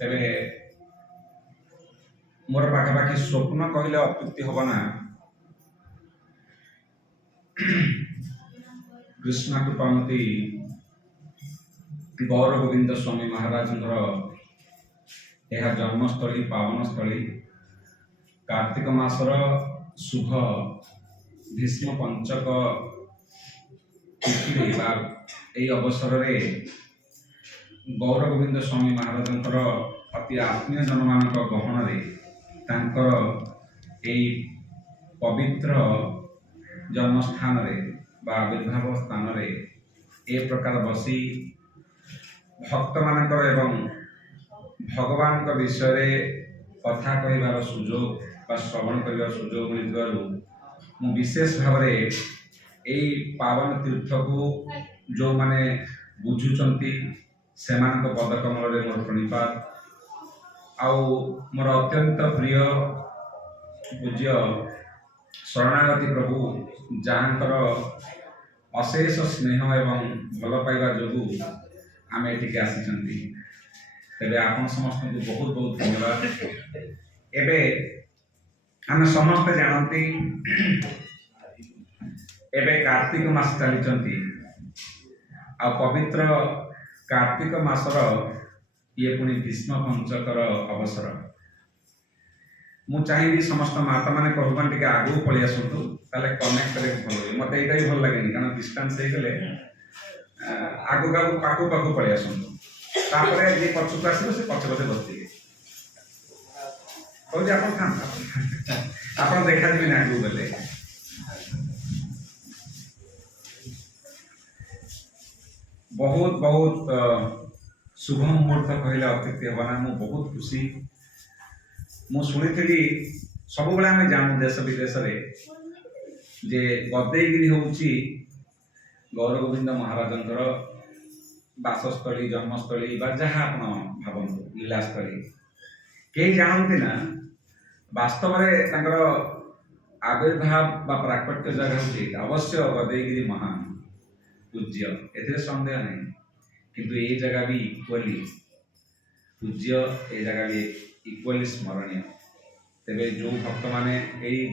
तेरे मोर पाखापाखि स्वप्न कहले अत्युक्ति हब ना। कृष्ण कृपामती गौर गोविंद स्वामी महाराज यह जन्मस्थली पावनस्थली कार्तिक मासर शुभ भीष्म पंचक तिथि अवसर में गौर गोविंद स्वामी महाराज अति आत्मीय जनमान गहन पवित्र जन्मस्थान आविर्भाव स्थान ए प्रकार बसी भक्त मान भगवान विषय कथा कहबार सुजोग श्रवण कर सुजोग मिल विशेष भाव पावन तीर्थ को जो माने बुझुचंती से पदकमल मोर प्रणिपात मोर अत्यंत प्रिय पूज्य शरणागति प्रभु जहाँकर अशेष स्नेह एवं भल पाइबा जोगु आम ये आसी तेरे आप समस्त को बहुत बहुत धन्यवाद। एबे आम समस्ते जानती एबे कार्तिक मास चली आ पवित्र कार्तिक मासर ये पुणी भीष्म पंचकर अवसर मु चाहिए समस्त माता मैंने कहूँ टे आगू पलि आसतु कनेक्ट कर भल मत यहाँ भी भल लगे कारण डिस्टेंस हो गले आगू आगू पाखु पाखु पलि आसतु ये पछक आस पचे पचे बसते कहूँ आप देखा जी ना आगू गले बहुत बहुत शुभ मुहूर्त कहले अत्युक्ति हबना। मु बहुत खुशी मु शुणी सब बेले आम जानू देश विदेश जे गदेगिरी होउची गौर गोविंद महाराजंकर बासस्थली जन्मस्थली जहाँ आप भावतु लीलास्थली कई जानती ना वास्तव में आविर्भाव प्राकट्य जगह हूँ अवश्य गदेगिरी महान पूज्य ए सन्देह नहीं किंतु ये जगह भी इक्वली पूज्य ए जगह भी इक्वली स्मरणीय। तेरे जो भक्त माने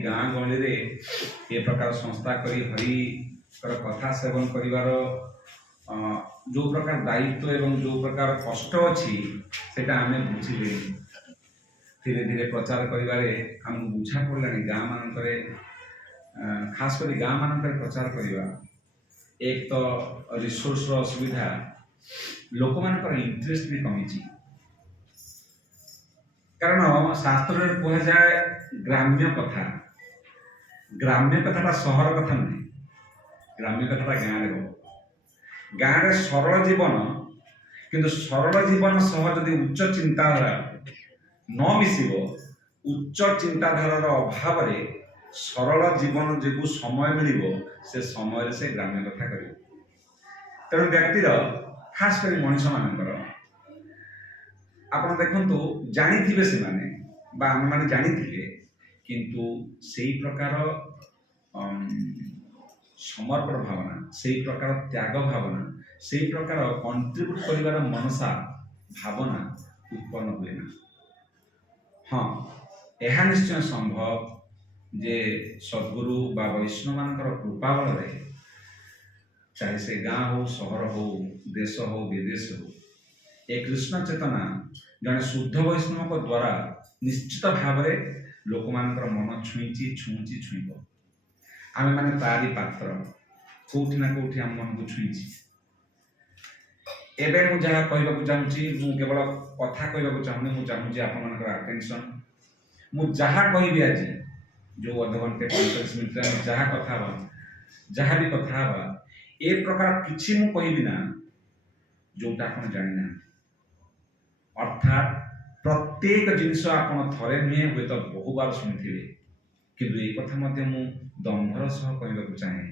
गाँ गहली में ये प्रकार संस्था करी हरि कथा सेवन करिवार जो प्रकार दायित्व एवं जो प्रकार कष्ट अच्छी से आम बुझे धीरे धीरे प्रचार करिवारे आमको बुझा पड़ा गाँ मान खास कर गाँ मान प्रचार करवा एक तो रिसोर्स असुविधा लोक मान इंटरेस्ट भी कमी कारण शास्त्र कह जाए ग्राम्य कथा सहर कथा नहीं ग्राम्य कथा गाँव गाँव सरल जीवन किंतु सरल जीवन सह यदि उच्च चिंताधारा न मिसिब उच्च चिंताधारार अभाव सरल जीवन जो समय मिल से समय से ग्राम्य कथा कर तेणु व्यक्तिर खास कर मनीष मान आप देखु जानी से आम मैंने जानी किंतु से प्रकार समर्पण भावना से प्रकार त्याग भावना से प्रकार कंट्रीब्यूट कर मनसा भावना उत्पन्न हुए ना। हाँ यह निश्चय संभव जे सद्गुरु बा वैष्णव मान कृपा बल चाहे से गाँ हो सहर हो देश हो विदेश हो एक कृष्ण चेतना जड़े शुद्ध वैष्णव को द्वारा निश्चित भाव लोक मान मन छुईची छुँची छुईब आम मैंने तारी पात्र कौटि ना कौटि आम मन को छुईची। एबे मु जहाँ कहवाक चाहूँगी मु केवल कथा कहवाक चाहूनी मु चाहूँगी आप अटेंशन मु जहाँ कहि आज जो अधघंटे 45 मिनट जहाँ कथा जहाँ भी कथा ए प्रकार किसी मु कहबी ना जोटा आप जानी ना अर्थात प्रत्येक जिनस आप थरे नुहे हुए तो बहु बार शुणी किंतु ये कथा मध्य मु दंभर सह कहवाक चाहे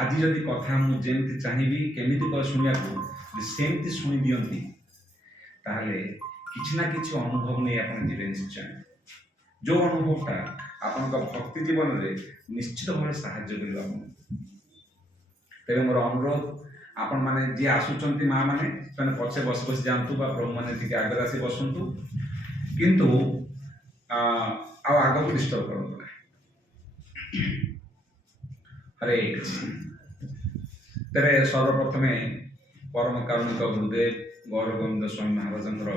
आज जदि कथा मुझे चाहिए केमी शुणा सेमती शुणी दिखती ताहले किसी ना किसी अनुभव नहीं आप जी निश्चय जो अनुभवटा आपण भक्ति जीवन में निश्चित भाव साहाय्य कर तेरे मोर अनुरोध आपण माने जी आसुचंती माँ माने माने पछे बस बस जातु बा प्रभु माने टिके आगे आसी बसंतु किंतु आ आग को डिस्टर्ब करंतु ना। हरे कृष्ण। तेरे सर्वप्रथमे परम कारुणिक गुरुदेव गौरगोविंद स्वामी महाराजंकर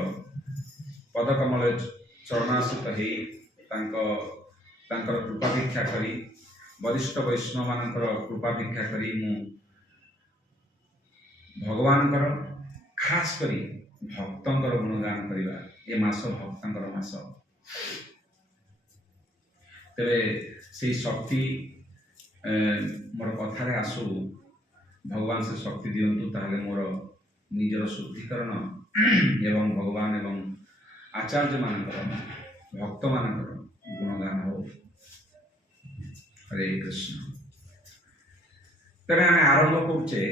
पदकमल चरणाश्रित हो कृपा भिक्षा करी वरिष्ठ वैष्णव मानकर कृपा भिक्षा करी मु भगवानकर खास करी भक्तंकर गुणगान करवा ए मास भक्तंकर मास तेरे से शक्ति मोर कथार आसु भगवान से शक्ति दिंतु ताहले मोर निजर शुद्धिकरण एवं भगवान एवं आचार्य मानकर भक्त मानकर गुणगान हो। हरे कृष्ण। तेरे आम आरंभ करुचे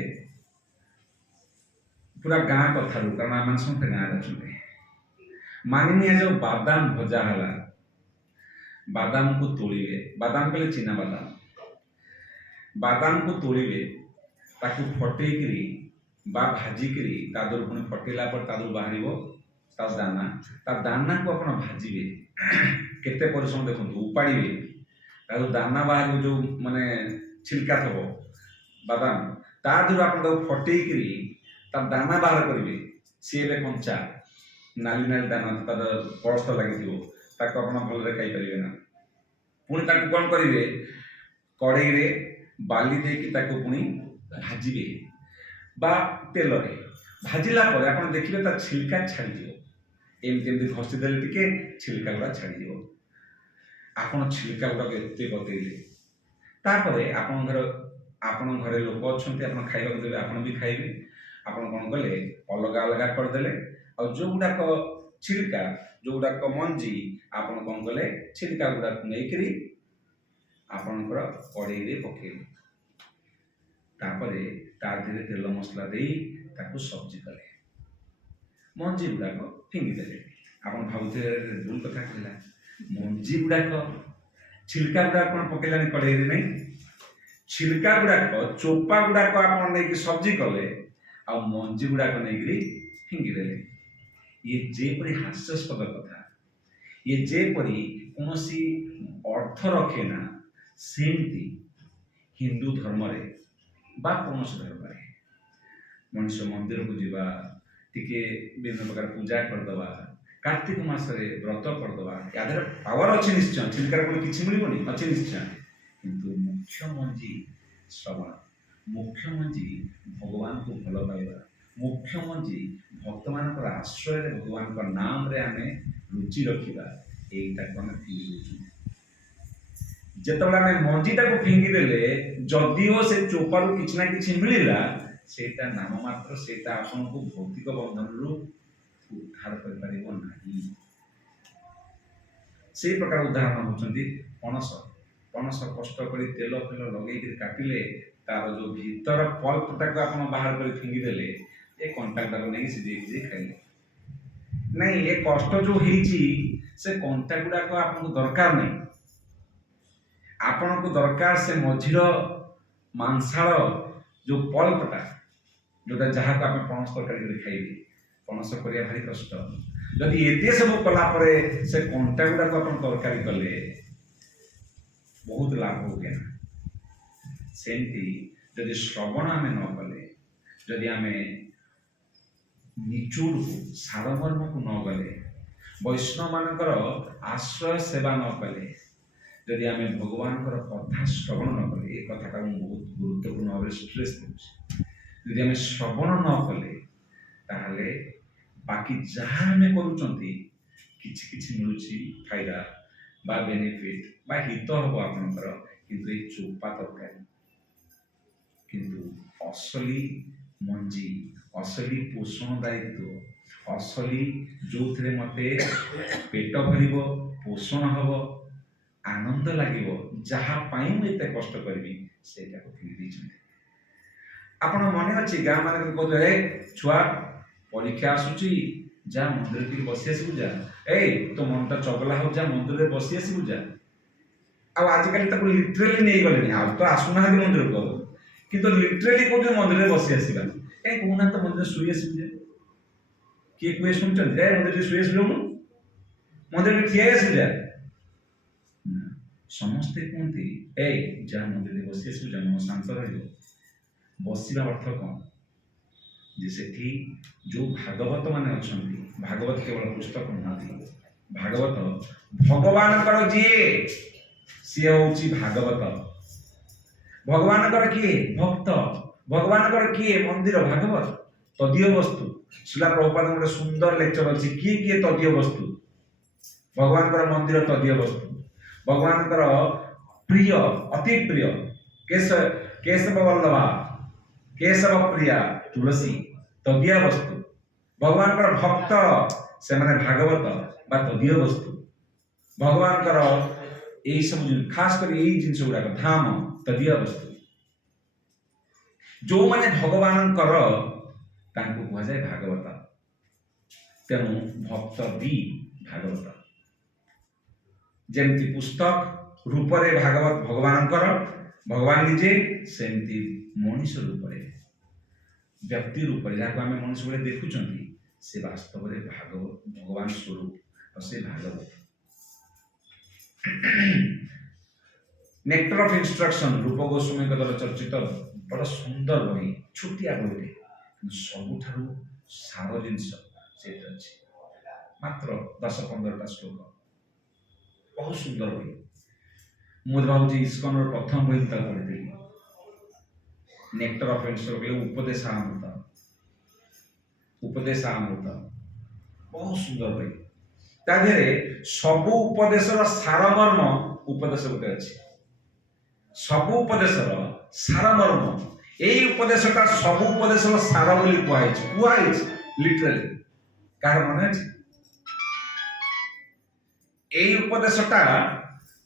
पूरा गाँ कथा कारण आम समस्त गाँव अच्छे मानिनिया जो बादाम भजा है बादाम को तोड़े बादाम कहले चीना बादाम को तोड़े ताकू फटेकरी बा भाजिकी तादर पुणी फटेला पर तादर बाहर दाना को आप भाजबे केते परिश्रम देखो उपाड़े तादर दाना बाहर जो माने छिलका थब बादाम तादर आप फटेकरी तार दाना बाहर करेंगे सी ए कंचा नाली नाली दाना तार कलस्थ लगी आप भल खाईपर ना पुणी कौन करेंगे कड़े बाली देकी पुणी भाजबे बा तेल भाजिला आप देखिए तार छिलका छाड़ी एमती घसीदे टे छिलका गुड़ा छाड़ी आप छिलका गुड़ाक एत बतईले आपण घरे लोक अच्छा खाइबा देवे आप भी खाइबे आप कौन कले अलग अलग करदे आ जो गुड़ाक छिलका जो गुड़ाक मंजी आप कौन कले छिलका गुड़ाक नहीं आपणकर कड़े पकेले ताधीरे तेल मसला दे सब्जी कले मंजी गुड़ाक फिंगिदे आप भावुथे भूल कथा कहला मंजी गुड़ाक छिलका गुड़ाक कौन पकेला कड़े नहीं छिलका गुड़ाक चोपा गुड़ाक आप सब्जी कले आ मंजी गुड़ाक नहीं फिंगिदे ये जेपरी हास्यास्पद कथा ये जेपरी कौन अर्थ रखे ना सेमती हिंदू धर्म रे बा कौन धर्म मनुष्य मंदिर को जीवा टिके विभिन्न प्रकार पूजा करदवा कार्तिक मासरे व्रत करदवा यादर पावर अच्छे निश्चय छिलकार कोई किसी मिलबनी अच्छे निश्चय किंतु मुख्य मंजी श्रवण मुख्य मंजी भगवान को भल पाइबा मुख्य मंजी भक्त मान आश्रय भगवान का नाम रे आमे रुचि रखा यहीटा को आम फिंगी जिते मंजीटा को फिंगिदेले जदिओ से चोपारू किसी ना कि मिलला सेटा नाम मात्र सेटा आपन को भौतिक बंधन रु उद्धार कर परिबो नाही। से प्रकार उदाहरण होचंदी पणस पणस कष्ट करी तेल फेल लगे काटिले तार जो भीतर पल्पटा को आप बाहर कर फिंगिदेले ए कंटाक्टा को नहीं सीधे खाइले नहीं ये कष्ट जो होईची से कंटा गुड़ा को आपको दरकार नहीं आपन को दरकार से मझीर मांसाल जो पल्पटा जोटा जहाँ को आप पणस तरकारी खाइबे पणस करिया भारी कष्ट जदि एते सब कलापर से कंटा गुड़ा को आप तरकारी कले बहुत लाभ हो गया सेमती जदि श्रवण आम न कले जदि आम निचुड़ को सारमर्म को न गले वैष्णव मानकर आश्रय सेवा न कले जदि आम भगवान कथा श्रवण न कले ये कथा बहुत गुरुत्वपूर्ण भाव स्ट्रेस दूसरी आम श्रवण न कले ताहले बाकी जहाँ आम करुँच किछि मिलुछि फायदा बा बेनिफिट बा हित हम आपंकर किंतु ये चोपा तरकारी किंतु असली मंजी असली पोषण दायित्व असली जो थे मते पेट भर पोषण हम आनंद लगे जहाँ मुझे कष्ट करी से आपण मन अच्छी गाँ मान कहते छुआ परीक्षा आसूची जा मंदिर टी बसी आसबू जा तो मनटा चगला हो जा मंदिर में बसी आसबू जा आजिकल लिटराली नहीं गले आ तो आसुना मंदिर को କିନ୍ତୁ ଲିଟରାଲି କହୁଛନ୍ତି ମନ୍ଦିରରେ ବସି ଆସିବା। କାହିଁ କହୁନାହାନ୍ତି ତ ମନ୍ଦିରରେ ଶୋଇ ଆସିବୁ ଯେ? କିଏ କୁହେ ଶୁଣୁଛନ୍ତି? ଯାଏ ମନ୍ଦିରରେ ଶୋଇ ଆସିଲୁଣୁ, ମନ୍ଦିରରେ ଠିଆ ଆସିବୁ ଯା। ସମସ୍ତେ କୁହନ୍ତି ଏଇ ଯାହା ମନ୍ଦିରରେ ବସି ଆସିବୁ, ଯା ମନ ଶାନ୍ତ ରହିବ। ବସିବା ଅର୍ଥ କ'ଣ? ଯେ ସେଠି ଯୋଉ ଭାଗବତ ମାନେ ଅଛନ୍ତି, ଭାଗବତ କେବଳ ପୁସ୍ତକ ନୁହନ୍ତି, ଭାଗବତ ଭଗବାନଙ୍କର ଯିଏ ସିଏ ହଉଛି ଭାଗବତ। ଭଗବାନଙ୍କର କିଏ? ଭକ୍ତ। ଭଗବାନଙ୍କର କିଏ? ମନ୍ଦିର, ଭାଗବତ, ତଦୀୟ ବସ୍ତୁ। ଶିଲା ପ୍ରଭୁପାଦଙ୍କ ଗୋଟେ ସୁନ୍ଦର ଲେକ୍ଚର ଅଛି, କିଏ କିଏ ତଦୀୟ ବସ୍ତୁ? ଭଗବାନଙ୍କର ମନ୍ଦିର ତଦୀୟ ବସ୍ତୁ। ଭଗବାନଙ୍କର ପ୍ରିୟ, ଅତି ପ୍ରିୟ କେଶବ ବଲ୍ଲଭା, କେଶବ ପ୍ରିୟା ତୁଳସୀ, ତଦୀୟ ବସ୍ତୁ। ଭଗବାନଙ୍କର ଭକ୍ତ ସେମାନେ ଭାଗବତ ବା ତଦୀୟ ବସ୍ତୁ। ଭଗବାନଙ୍କର ଏଇ ସବୁ ଜିନିଷ, ଖାସ କରି ଏଇ ଜିନିଷ ଗୁଡାକ ଧାମ ତଦୀୟ ବସ୍ତୁ। ଯୋଉମାନେ ଭଗବାନଙ୍କର ତାଙ୍କୁ କୁହାଯାଏ ଭାଗବତ। ତେଣୁ ଭକ୍ତ ବି ଭାଗବତ। ଯେମିତି ପୁସ୍ତକ ରୂପରେ ଭାଗବତ ଭଗବାନଙ୍କର, ଭଗବାନ ନିଜେ, ସେମିତି ମଣିଷ ରୂପରେ, ବ୍ୟକ୍ତି ରୂପରେ ଯାହାକୁ ଆମେ ମଣିଷ ଭଳି ଦେଖୁଛନ୍ତି, ସେ ବାସ୍ତବରେ ଭାଗବତ, ଭଗବାନ ସ୍ୱରୂପ, ଆଉ ସେ ଭାଗବତ। ନେକ୍ଟର ଅଫ ଇନଷ୍ଟ୍ରକ୍ସନ ରୂପ ଗୋସ୍ୱାମୀଙ୍କ ଦ୍ୱାରା ଚର୍ଚ୍ଚିତ ବଡ଼ ସୁନ୍ଦର ବହି, ଛୋଟିଆ ବହିଟେ, କିନ୍ତୁ ସବୁଠାରୁ ସାର ଜିନିଷ ସେଇଟା ଅଛି। ମାତ୍ର 10-15ଟା ଶ୍ଲୋକ, ବହୁତ ସୁନ୍ଦର ବହି। ମୁଁ ଭାବୁଛି ଇସ୍କନର ପ୍ରଥମ ବହି ତାକୁ ପଢ଼ିଥିଲି। ନେକ୍ଟର ଅଫ ଇନଷ୍ଟ୍ରକ୍ସନ, ଉପଦେଶାମୃତ, ଉପଦେଶାମୃତ, ବହୁତ ସୁନ୍ଦର ବହି। ତା ଦେହରେ ସବୁ ଉପଦେଶର ସାରମର୍ମ ଉପଦେଶ ଗୋଟେ ଅଛି। ସବୁ ଉପଦେଶର ସାରମର୍ମ, ଏଇ ଉପଦେଶଟା ସବୁ ଉପଦେଶର ସାର ବୋଲି କୁହାଯାଇଛି ଲିଟରାଲି। କାହାର ମନେ ଅଛି? ଏଇ ଉପଦେଶଟା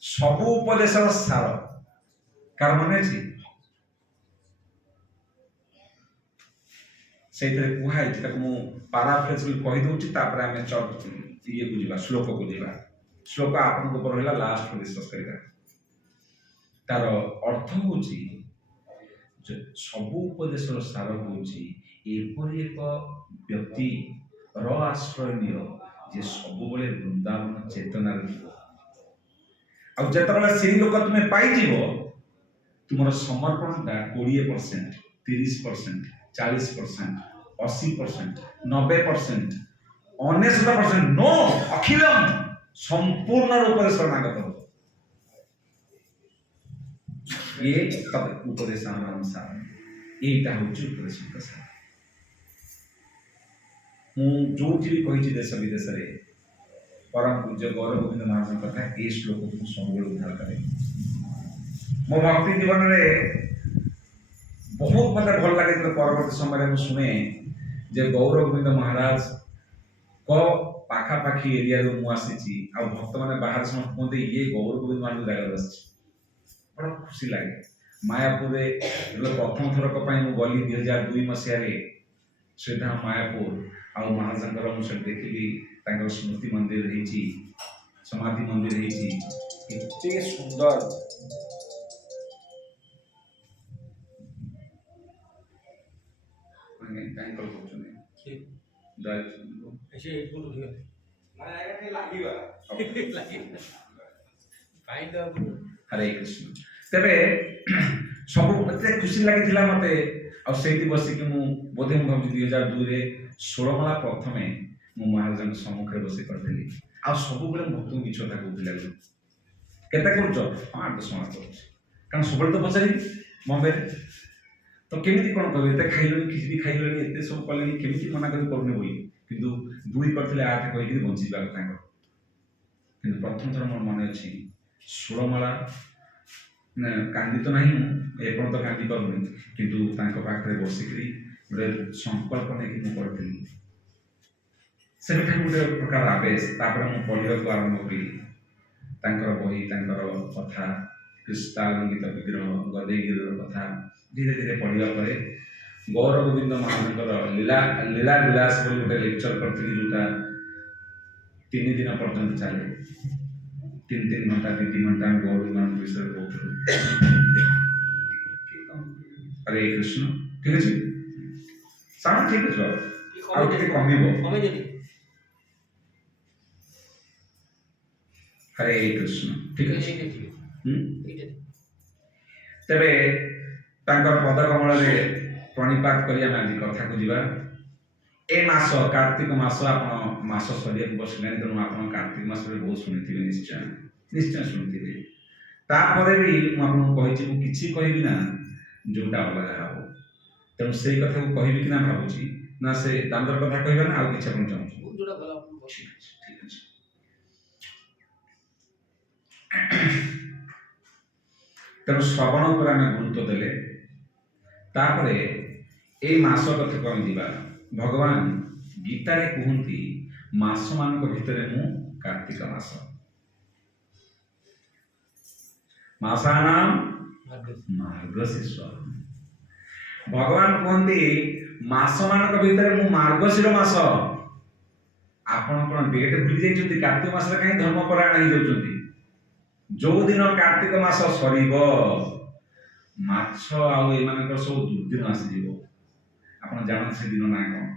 ସବୁ ଉପଦେଶର ସାର, କାହାର ମନେ ଅଛି? ସେଇଥିରେ କୁହାଯାଇଛି, ତାକୁ ମୁଁ ପାରାଫ୍ରେଜ କରି କହିଦଉଛି, ତାପରେ ଆମେ ଇଏକୁ ଯିବା, ଶ୍ଲୋକକୁ ଯିବା। ଶ୍ଲୋକ ଆପଣଙ୍କ ଉପରେ ରହିଲା, ଲାଷ୍ଟକୁ ଡିସ୍କସ କରିବା। ତାର ଅର୍ଥ ହଉଛି ସବୁ ଉପଦେଶର ସାର ହଉଛି ଏପରି ଏକ ବ୍ୟକ୍ତିର ଆଶ୍ରୟ ନିଅ ଯେ ସବୁବେଳେ ବୃନ୍ଦାବନ ଚେତନାରେ ଥିବ। ଆଉ ଯେତେବେଳେ ସେଇ ଲୋକ ତୁମେ ପାଇଯିବ, ତୁମର ସମର୍ପଣଟା 20%, 30%, 40%, 80%, 90%, 99%, नो ଅଖିଲମ୍, ସମ୍ପୂର୍ଣ୍ଣ ରୂପରେ ଶରଣାଗତ ହେବ। ये तब उपदेशानुसार, এইটা হচ্ছে ଉପଦେଶଙ୍କ ସାର। ମୁଁ ଯୋଉଠି ବି କହିଛି ଦେଶ ବିଦେଶରେ ପରମ ପୂଜ୍ୟ ଗୌର ଗୋବିନ୍ଦ ମହାରାଜଙ୍କ କଥା, এই ଶ୍ଲୋକକୁ ମୁଁ ସବୁବେଳେ ଉଦ୍ଧାର କରେ। ମୋ ଭକ୍ତି ଜୀବନରେ ବହୁତ ମତେ ଭଲ ଲାଗେ, ପରବର୍ତ୍ତୀ ସମୟରେ ମୁଁ ଶୁଣେ ଯେ ଗୌର ଗୋବିନ୍ଦ ମହାରାଜ ପାଖାପାଖି ଏରିଆରୁ ମୁଁ ଆସିଛି, ଆଉ ଭକ୍ତମାନେ ବାହାରେ ସମସ୍ତେ କୁହନ୍ତି ଇଏ ଗୌର ଗୋବିନ୍ଦ ମହାରାଜ ଜାଗାରେ ଆସିଛି। ବଡ଼ ଖୁସି ଲାଗେ। ମାୟାପୁରରେ ପ୍ରଥମ ଥରକ ପାଇଁ ମୁଁ ଗଲି 2002 ମସିହାରେ, ସେଇଟା ମାୟାପୁର, ଆଉ ମହାରାଜଙ୍କର ମୁଁ ସେଠି ଦେଖିଲି ତାଙ୍କର ସ୍ମୃତି ମନ୍ଦିର ହେଇଛି, ସମାଧି ମନ୍ଦିର ହେଇଛି, ଏତେ ସୁନ୍ଦର। ତାଙ୍କର କହୁଛନ୍ତି ହରେ କୃଷ୍ଣ। ତେବେ ସବୁ ଏତେ ଖୁସି ଲାଗିଥିଲା ମତେ, ଆଉ ସେଇଠି ବସିକି ମୁଁ ବୋଧେ ମୁଁ ଭାବୁଛି 2002ରେ 16 ପ୍ରଥମେ ମୁଁ ମହାରାଜଙ୍କ ସମ୍ମୁଖରେ ବସି କରିଥିଲି। ଆଉ ସବୁବେଳେ ଭକ୍ତଙ୍କୁ ମିଛ କଥା କହୁଥିଲା, କେତେ କରୁଛ? 8-10 ଟଙ୍କା କରୁଛି। କାରଣ ସବୁବେଳେ ତ ପଚାରିବି ବମ୍ବେରେ, ତ କେମିତି କ'ଣ କରିବି? ଏତେ ଖାଇଲେଣି, ଖିଚିଡ଼ି ଖାଇଲେଣି, ଏତେ ସବୁ କଲେଣି, କେମିତି ମନା କରି କରୁନି ବୋଲି। କିନ୍ତୁ 2 କରିଥିଲେ 8 କହିକିରି ବଞ୍ଚିଯିବା ତାଙ୍କର। କିନ୍ତୁ ପ୍ରଥମ ଥର ମୋର ମନେ ଅଛି 16 କାନ୍ଦି ତ ନାହିଁ, ମୁଁ ଏପର୍ଯ୍ୟନ୍ତ କାନ୍ଦି ପାରୁନି, କିନ୍ତୁ ତାଙ୍କ ପାଖରେ ବସିକିରି ଗୋଟେ ସଂକଳ୍ପ ନେଇକି ମୁଁ କରିଥିଲି। ସେବେଠାରୁ ଗୋଟେ ପ୍ରକାର ଆବେଶ। ତାପରେ ମୁଁ ପଢ଼ିବାକୁ ଆରମ୍ଭ କଲି ତାଙ୍କର ବହି, ତାଙ୍କର କଥା, କ୍ରିଷ୍ଣାଲଙ୍ଗିତ ବିଗ୍ରହ, ଗଦେଇଗିରିର କଥା ଧୀରେ ଧୀରେ ପଢ଼ିବା ପରେ ଗୌର ଗୋବିନ୍ଦ ମହାରାଜଙ୍କର ଲୀଳା ବିଳାସ ବୋଲି ଗୋଟେ ଲେକ୍ଚର କରିଥିଲି, ଯୋଉଟା 3 ଦିନ ପର୍ଯ୍ୟନ୍ତ ଚାଲେ। 3 ଘଣ୍ଟା 2 ଘଣ୍ଟା ଗୌର ଗୋବିନ୍ଦଙ୍କ ବିଷୟରେ କହୁଥିଲୁ। हरे कृष्ण ठीक अच्छे साउंड ठीक अच्छे ଆଉ ଟିକେ କମିବ हरे कृष्ण ठीक अच्छे तेरे तांकर पद कमल प्रणिपात करी आम आज कथा को जीवा ए मास कार्तिक मास आपण मास सरिया बसले तेणु आप कार्तिक मास बहुत शुणी निश्चय निश्चय शुणी तापर भी मुझे किसी कहबी ना जोटा अलग हम तेणु से कथा को कहबी कि ना भावुची ना से दामोदर कथा कहबा ना आउ किछ आपण चाहू ठीक अछि तेणु श्रवण पर आम गुरुत्व देले तापरे ए मास कथा कम दिबा भगवान गीता रे कहती मास मान भितर मु कार्तिक मास मासानाम मार्गशीर्ष भगवान कहते मास मान भितर मु मार्गशीर मास आपण कौन डेट भूली जाइछन्ति कार्तिक मास रे कहीं धर्मपरायण हो जाउछन्ति जो दिन कार्तिक मास सरीब माछ आउ एमानकर सब दुर्दिन आसी जीवो आपण जानत से दिन ना कोन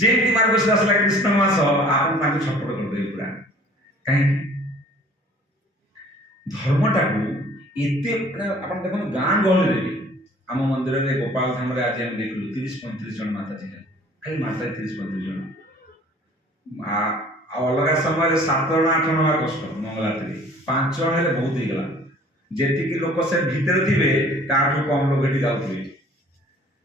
जेति मार्गशीर आसला कृष्ण मास आपण ताकू छटपट कर दे पूरा कहीं धर्मटा को एते आपण देखो गां गहले रे आम मंदिर रे गोपाल धाम रे आज हम देखलु 30-35 जन माता जी खाली माता 30-35 जन अलग समय 7 जन 8 जन कष्ट मंगलात्री 5 जन हेले बहुत ही गला जेति कि लोक से भीतर थिबे ताठू कम लोक एठी जाउथिबे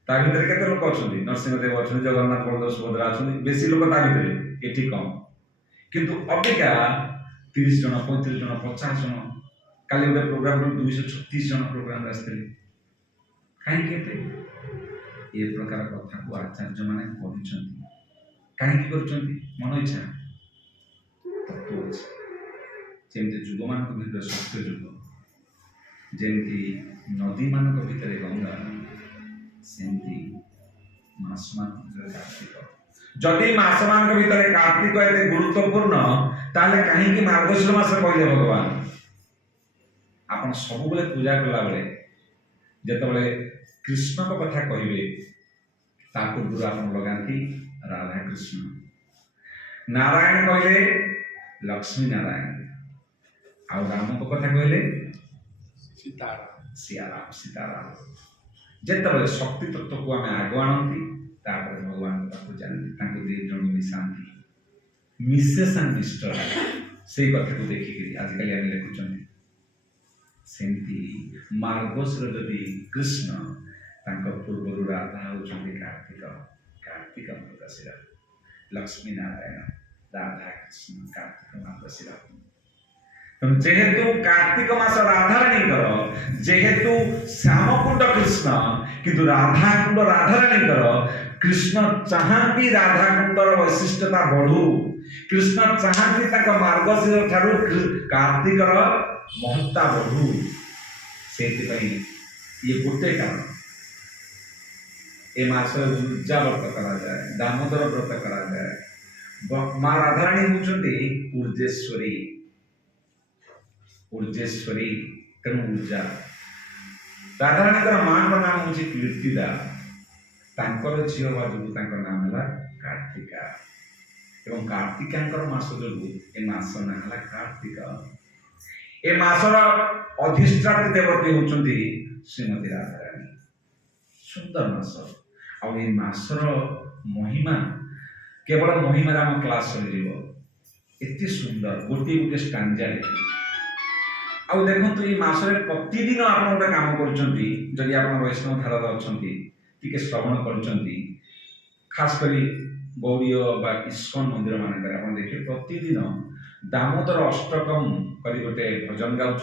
ता भीतर केते लोक अछन्ति नरसिंहदेव अछन्ति जगन्नाथ बलदेव सुभद्रा अछन्ति बेसी लोक ता भीतर एठी कम किंतु अपेक्षा 30 जन 35 जन 50 जन काली गोटे प्रोग्राम 236 जन प्रोग्राम आसते कहीं ये प्रकार कथा को आचार्य माने कहीं कर मन इच्छा तत्व जमी जुग मान भर सत्य जुग जमी नदी मान भर गंगा सेमती मास मान कार्तिक जदि मास मान भर कार्तिक एते गुरुत्वपूर्ण ताले कहीं मार्गशीर मास कहले भगवान आपण सब बेले पूजा कला बेले जेतबेले कृष्ण को कथा कहिबे ता पूर्व आपण लगाती राधा कृष्ण नारायण कहले लक्ष्मी नारायण आ राम को कथा कहले सीताराम सीताराम जेतबेले शक्ति तत्व को आमे आगो आनंती तापर भगवान को जानती ताको दे जण मिसांती मिसेसन मिस्टर से कथा को देखि आजकल आमे लिखुछन सेमती मार्गशीर जदि कृष्ण तांको पूर्व राधा होचंती कार्तिक कार्तिक मार्गशीर लक्ष्मी नारायण राधा कृष्ण कार्तिक मार्गशीर जेहेतु कार्तिक मास राधाराणी जेहेतु श्यामकुंड कृष्ण किंतु राधाकुंड राधाराणी कृष्ण चाहती राधाकुंडर वैशिष्टता बढ़ू कृष्ण चाहती मार्गशीर ठारू कार्तिकर महत्ता बढ़ू से ये गोटे कारण ए मास पूजा व्रत करा जाए दामोदर व्रत करा जाए माँ राधाराणी होती ऊर्जेश्वरी ऊर्जेश्वरी तेणु ऊर्जा राधाराणी माँ का नाम हूँ कीर्तिदा तांकर झील हवा जो नाम है कार्तिका एवं कार्तिका मास जो ए मास ना है कार्तिक ए मासर अधिष्ठात्री देवती होती श्रीमती राधाराणी सुंदर मास आसर महिमा केवल महिमा आम क्लास एत सुंदर गोटे गोटे स्टांजा लिखी आउ देखो ये मसरे प्रतिदिन आप गोटे काम कर वैष्णव धारा अच्छा टी श्रवण कर खास कर गौड़ीय बा इस्कन मंदिर मानक आप देखिए प्रतिदिन दामोदर अष्टकम कर गोटे भजन गाँव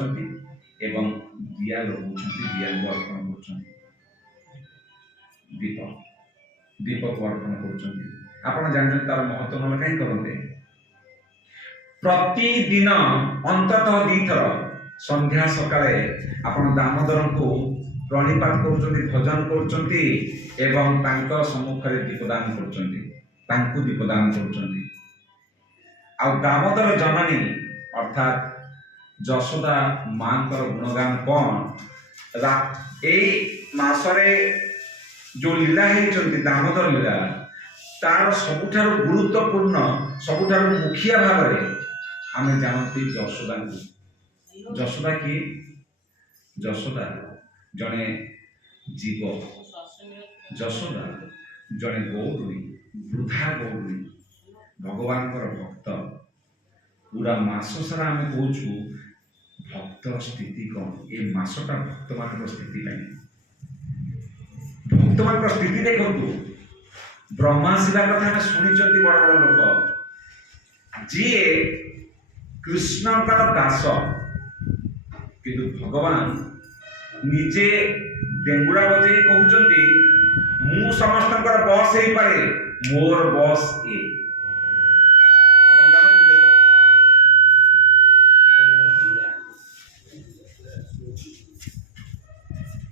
एवं दिया लगाऊँ दिया को अर्पण कर दीप दीप को अर्पण कर जानते तार महत्व ना कहीं करते प्रतिदिन अंततः दीथर संध्या सकाळे आपण दामोदर को प्रणिपात कर भजन कर सम्मुख दीपदान कर दीपदान कर दामोदर जननी अर्थात जशोदा मां गुणगान कौन ଏଇ ମାସରେ जो लीला होती दामोदर लीला तार सबुठार गुरुत्वपूर्ण सबुठार मुखिया भाव में आम जानती यशोदा को। यशोदा किए? यशोदा जड़े जीव, यशोदा जड़े गौरी, वृद्धा गौरी, भगवान भक्त। पूरा मास सारा आम कहूँ भक्तर स्थिति कौन, ये मासटा भक्त मान स्थिति नहीं। भक्त मान स्थिति देखु, ब्रह्मा शिवा कथा में शुणी बड़ बड़ लोक जी कृष्ण दास, किंतु भगवान निजे डेंगुरा बजे कहते मु समस्त बस हो पारे, मोर बस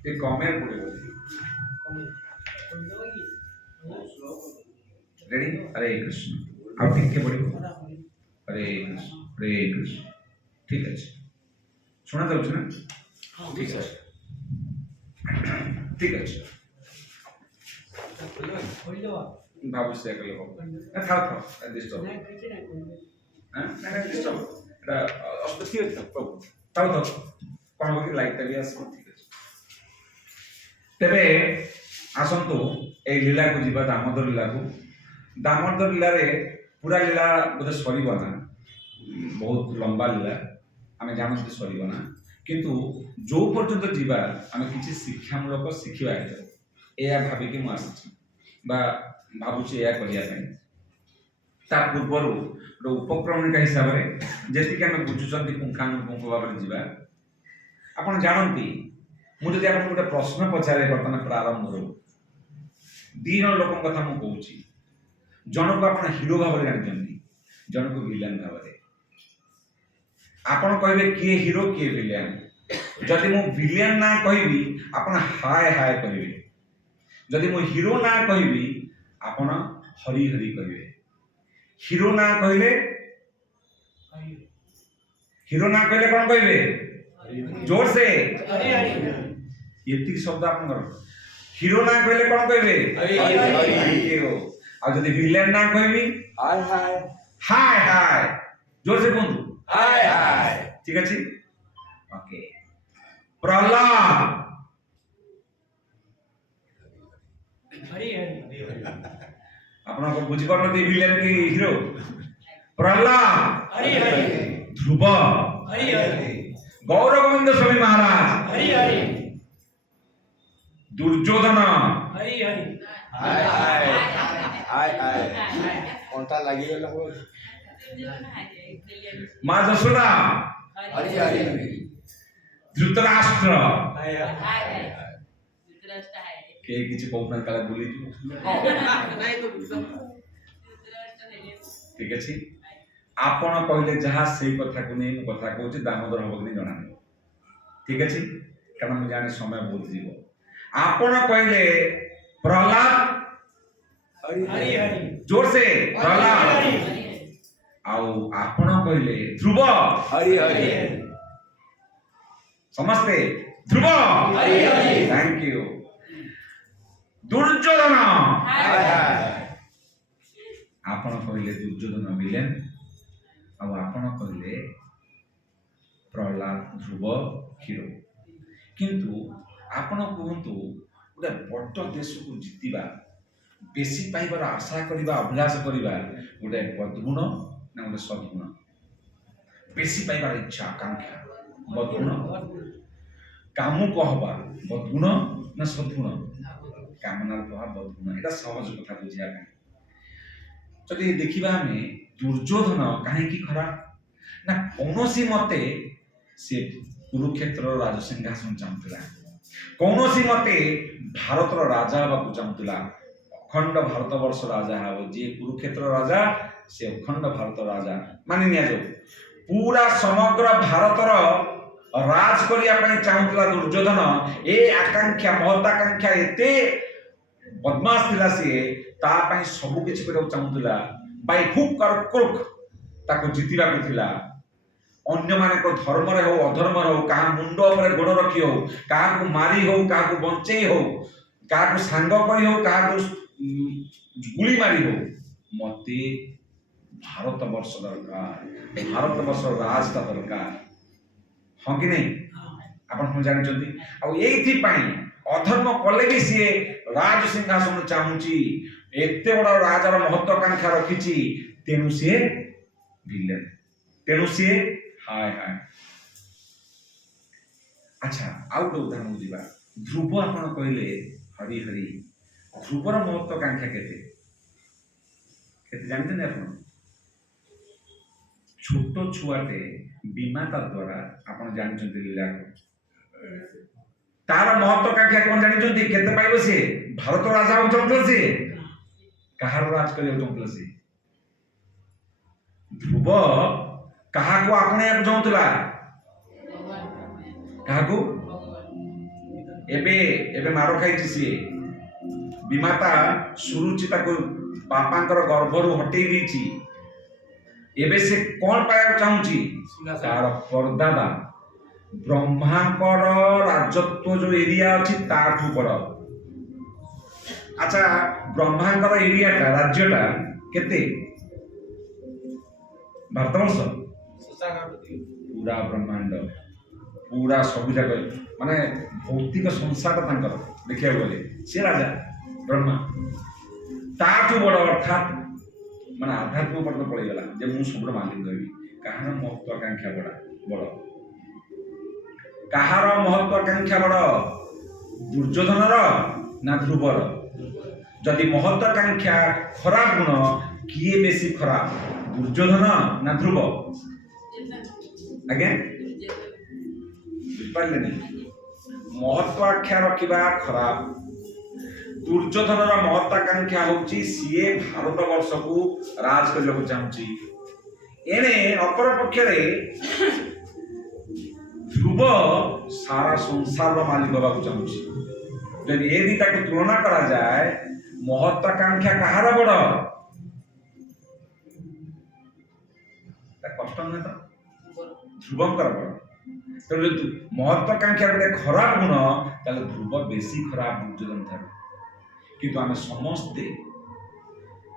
ये कमे पड़े रेडी। हरे कृष्ण आप टिके पड़े। हरे कृष्ण हरे कृष्ण। ठीक है शुणा जाऊँ ना? ठीक है ठीक है भाव से कले था था डिस्टर्ब हां ना डिस्टर्ब एटा अस्पति है प्रभु ताऊ तो कोन को लाइट तभी आस। ठीक है तेरे आसंतु ए लीला को जीवा दामोदर लीला को। दामोदर लीला रे पूरा लीला बोधे सरीब ना, बहुत लंबा लीला आम जानते सरीब ना, किंतु जो पर्यंत जीवा आम किसी शिक्षामूलक शिखा या भाविकी मुझे भावुची या ता पूर्वर गोटे उपक्रमणिका हिसाब से जी आम बुझुंट पुंखानुपुंख भाव में जीवा। आपड़ जानती मुझे आपको गोटे प्रश्न पचारे बर्तमान प्रारंभ दी जन लोक कथा मुझे कहूँ, जन को आप हिरो भाव में जानते, जन को विलेन भाव में। आपड़ कहे किए हिरो किए विलेन, जदि मु विलेन ना कहबी आपन हाय हाय कहे, जदि मु हिरो ना कहबी आपन हरि हरि कहे। हिरो ना कहले हिरो ना कहले कौन कहे जोर से ये शब्द आप हिरो ना कहले कौन कहे आ जदि विलेन ना कहबी हाय हाय हाय हाय जोर से कहूँ हाय हाय। ठीक है ओके। प्रहलाद आपन को बुझी पर नदी विलेन की हीरो प्रहलाद हरि हरि, ध्रुव हरि हरि, गौरगोविंद स्वामी महाराज हरि हरि, दुर्योधन हरि हरि हाय हाय हाय हाय कोनटा लागि गेल हो मां यशोदा हरि हरि, धृतराष्ट्र हाय हाय, धृतराष्ट्र हाय के किछि कहना काला बोली नाही तो ठीक अछि। आपण कहले जहा सेही कथा को नै मु कथा कहूची दामोदर हबक नै जणा नै। ठीक अछि कारण मु जाने समय बहुत जीवो। आपण कहले प्रहलाद हरि हरि जोर से प्रहलाद, आउ आपण कहले ध्रुव हरि हरि, समस्ते ध्रुव हरि हरि, थैंक यू। दुर्योधन हाय हाय, आपण कहले दुर्योधन विलेन, आउ आपण कहले प्रहलाद ध्रुव हिरो। किंतु आपण कहतु गोटे बड़ देश को जीतवा बेसी पाइबार आशा करवा अभिलाष करवा गोटे बदगुण ना गोटे सद्गुण? बेसी पाइबार इच्छा आकांक्षा बदगुण, कामुक हवा बदगुण ना सद्गुण? कामनार प्रभाव बदगुण। एटा सहज कथा बुझिया जदि देखिबा हमें दुर्योधन कहीं खराब ना कौनसी मते से कुरुक्षेत्र राज सिंहासन चाहूला, कौनसी मते भारतर राजा हवा चाहूला, अखंड भारत वर्ष राजा हम जी कुरुक्षेत्र राजा से अखंड भारत राजा मानि निया जो पूरा समग्र भारतर राज करिया चाहूला दुर्योधन। ए आकांक्षा महत्वाकांक्षा एते बदमाश थिला सी ता सब किछि करक चाहूला, बाय हुक और क्रुक ताको जितिबा को थिला। अन्य मान धर्म हो अधर्म हो क्या मुंड पर गोड़ रखी हो क्या मारी हो क्या बंचे हो क्या सांग कर हो क्या गुली मारी हो मते भारत वर्ष दरकार भारत वर्ष राजटा दरकार हाँ कि नहीं आप जानते अधर्म कले भी सी राज सिंहासन चाहूँगी एत बड़ राजार महत्वाकांक्षा रखी तेणु सी विलेन तेणु सी हाय हाय अच्छा आउ गोटे उदाहरण जावा ध्रुव आप कहले हरि हरि ध्रुवर महत्वाकांक्षा केते केते जानते आप छोट छुआटे विमाता द्वारा आप जानते लीला तार महत्वाकांक्षा कौन जानते केते पाइब सी भारत राजा हो चाहूला सी कहार राज कर चाहूला सी ध्रुव कहा को आपने चाहूला कहा एबे एबे मारो खाई सी विमाता सुरुचिता को बापांकर गर्भरु हटई दी एबे से कौन पाया चाहूची तार परदादा ब्रह्मांकर राजत्व जो एरिया अच्छी ताठू बड़ अच्छा ब्रह्मांकर एरियाटा राज्यटा केते भारतवर्ष पूरा ब्रह्मांड पूरा सब जगह माने भौतिक संसार देखा गले सी राजा ब्रह्मा ताठू बड़ अर्थात माने आध्यात्मिक पद पड़ेगा जे मु सब मालिक रही कहार महत्वाकांक्षा बड़ कहार महत्वाकांक्षा बड़ दुर्योधनर ना ध्रुवर जदि महत्वाकांक्षा खराब गुण किए बेसी खराब दुर्योधन ना ध्रुव आज्ञा बुझिपारे नहीं महत्वाकांक्षा रखा खराब दुर्योधनर महत्वाकांक्षा होची सीए भारत वर्ष को राज करने को चाहूची एने अपर पक्ष ध्रुव सारा संसार मालिक होगा चाहूची जब ये दिटा को तुलना करा जाए महत्वाकांक्षा कहार बड़ कष्ट नुहे तो ध्रुवंकर बड़ तेणु महत्वाकांक्षा गोटे खराब गुण ताले ध्रुव बेसी खराब दुर्योधन था किंतु आम समस्ते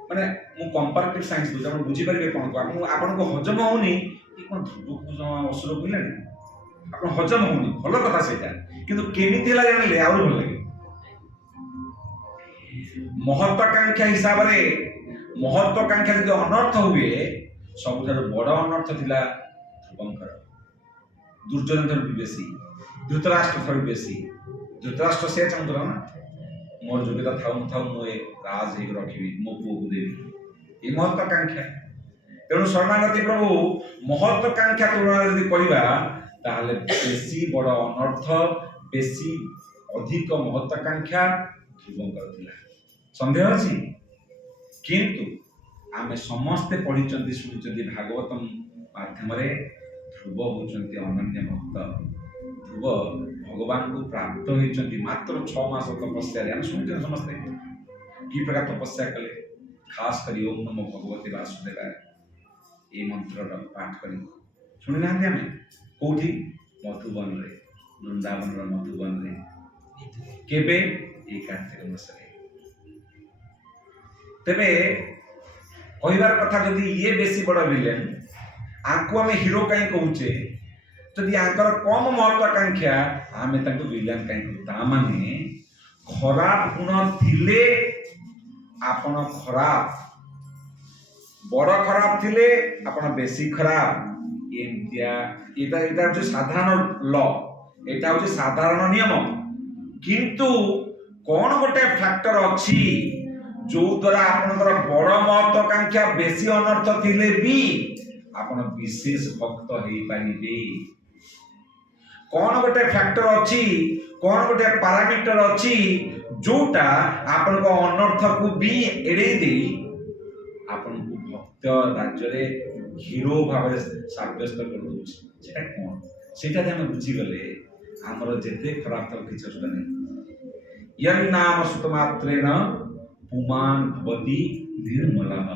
माने मु कंपैरेटिव साइंस बुझा हम बुझी पारे कोन को आपन को हजम होनी कि कोन ध्रुव को असुर कहले आपन हजम होनी भल कथा सेटा किंतु केमिति ला जानले आउर भल लागे महत्वाकांक्षा हिसाब रे महत्वाकांक्षा जदि अनर्थ हुए सबुठार बड़ अनर्थ थिला ध्रुवंकर दुर्योधन भी बेसी धृतराष्ट्र ठार बेसी धृतराष्ट्र से चाहूला ना मोर योग्यता था मुझे राज रखी मो पु को देवी ये महत्वाकांक्षा तेणु शरणागति प्रभु महत्वाकांक्षा तुलना यदि कहवा ताहले बेसी बड़ अनर्थ बेसी अधिक महत्वाकांक्षा ध्रुवंकर थिला संदेह अछि किंतु आमे समस्ते पढ़ी शुणी भागवतम माध्यम ध्रुव होती अनन्य भक्त ध्रुव भगवान को प्राप्त होती मात्र 6 मास तपस्या शुणुचे समस्ते कि प्रकार तपस्या कले खास कर ओम नमो भगवते वासुदेवाय ये मंत्र पाठ कर शुणी ना आम कौटी मधुबन रे वृंदावन मधुबन रे केबे ये कार्तिक मास तेबे कहबार कथा जदि ये बेसी बड़ विलेन आंको आम हिरो कहीं कहूचे जदि आंकर कम महत्वाकांक्षा आम विलेन कहीं कहू माने खराब गुण थिले आपण खराब बड़ खराब थिले आपण बेसी खराब एटा साधारण ल एटा हूँ साधारण नियम किंतु कौन गोटे फैक्टर अच्छी जो द्वारा आपनकर बड़ महत्वाकांक्षा बेसी अनर्थ थिले भी आपण विशेष भक्त हेई पारिबे कौन गोटे फैक्टर अच्छी कौन गोटे पैरामीटर अच्छी जोटा आपण को अनर्थ को भी एड़े दे आपण को भक्त राज्य रे हीरो भाव साब्यस्त कर दउछ सेटा कोन सेटा हम बुझी गले हमर जेते खराब तो किछ असुविधा नहीं यन नाम सुत मात्रेण पुमान भवति निर्मलः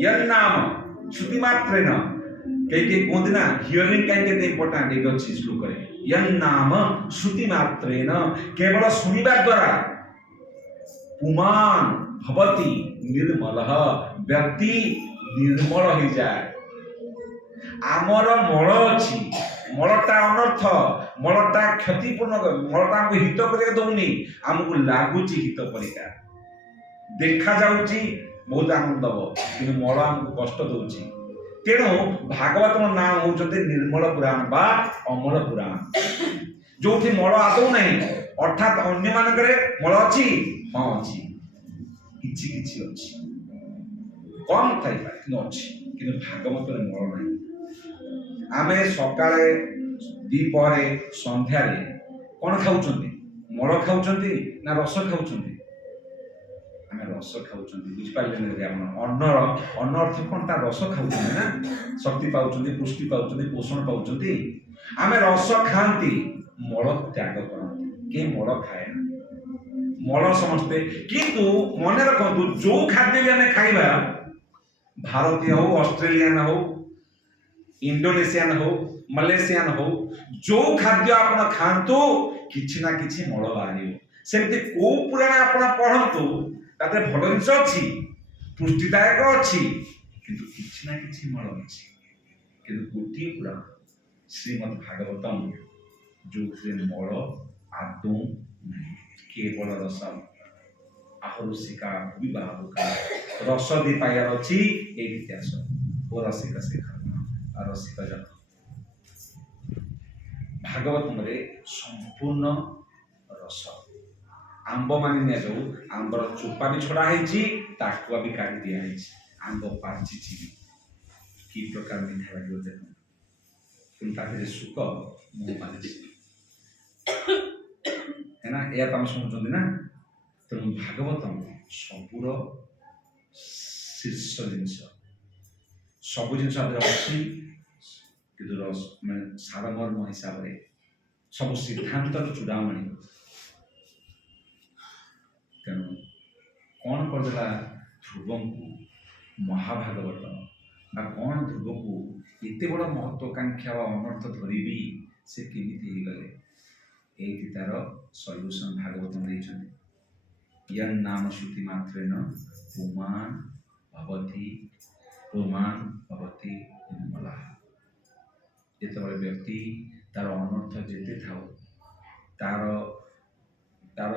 यन नाम श्रुति मात्रेण कई कहते ना हियरिंग कहीं इंपोर्टाट एक अच्छी श्लोक नाम श्रुति मात्रेन केवल शुणा द्वारा पुमान भवति निर्मल व्यक्ति निर्मल हो जाए। आमर मल अच्छी मलटा अनर्थ मलटा क्षतिपूर्ण मलटा आमको हित कर दौनी आमको लगुच हित परिका देखा जाउची बहुत आनंद दब कि मल आमको कष्ट दौची। तेणु भागवत नाम होते निर्मल पुराण बा अमल पुराण जो मल आदौ ना अर्थात अन्य मानक मल अच्छी हाँ अच्छी किछि किछि अच्छी कम थी अच्छी कि भागवत मल ना। आमे सकाळे दीपहरे संध्यारे कौन खाऊं मल खाऊं ना रस खाऊं आम रस खाऊँ बुझिपारे अन्नर अन्न अर्थ कौन ता रस खाऊँ ना शक्ति पाँच पुष्टि पाँच पोषण पाँच आम रस खाती मल त्याग करते के मल खाए मल समस्ते किंतु मन रखु जो खाद्य भी आम खाइबा भारतीय हो ऑस्ट्रेलियन हो इंडोनेशियन हो मलेशियन हो जो खाद्य आप खातु किछि ना किछि मल बाहर सेमती को पुराण आप पढ़तु ताते भल जिनिस अच्छी पुष्टिदायक अच्छी किंतु किछि ना किछि मल अच्छी किंतु गोटे पुराण श्रीमद् भागवतम जो मल आदौ नहीं केवल रस आहुषिका विवाहुका रस दी पाइबार अच्छी एक इतिहास ओ रसिक शेखर रसिक जन भागवतम संपूर्ण रस आंब मानि नि जाऊ आंबर चोपा भी छड़ा है टाकुआ भी काट दिया है आंब पाची कि प्रकार मीठा लगे देखते सुख मुँह मारे है ना या तुम शुणुं ना तेणु भागवतम सबूर शीर्ष जिनस सब जिन अच्छी कि सारमर्म हिसाब से सब सिद्धांत चूड़ामणि तेणु कौन करदेला ध्रुव को महाभागवत बा कौन ध्रुव को एत बड़ महत्वाकांक्षा अनर्थ धरी भी से केमी गले ये तार सल्यूशन भागवत देते यन नाम श्रुति मात्रेन पुमान भवति निर्मला जिते व्यक्ति तार अनर्थ जेते थाओ तार तार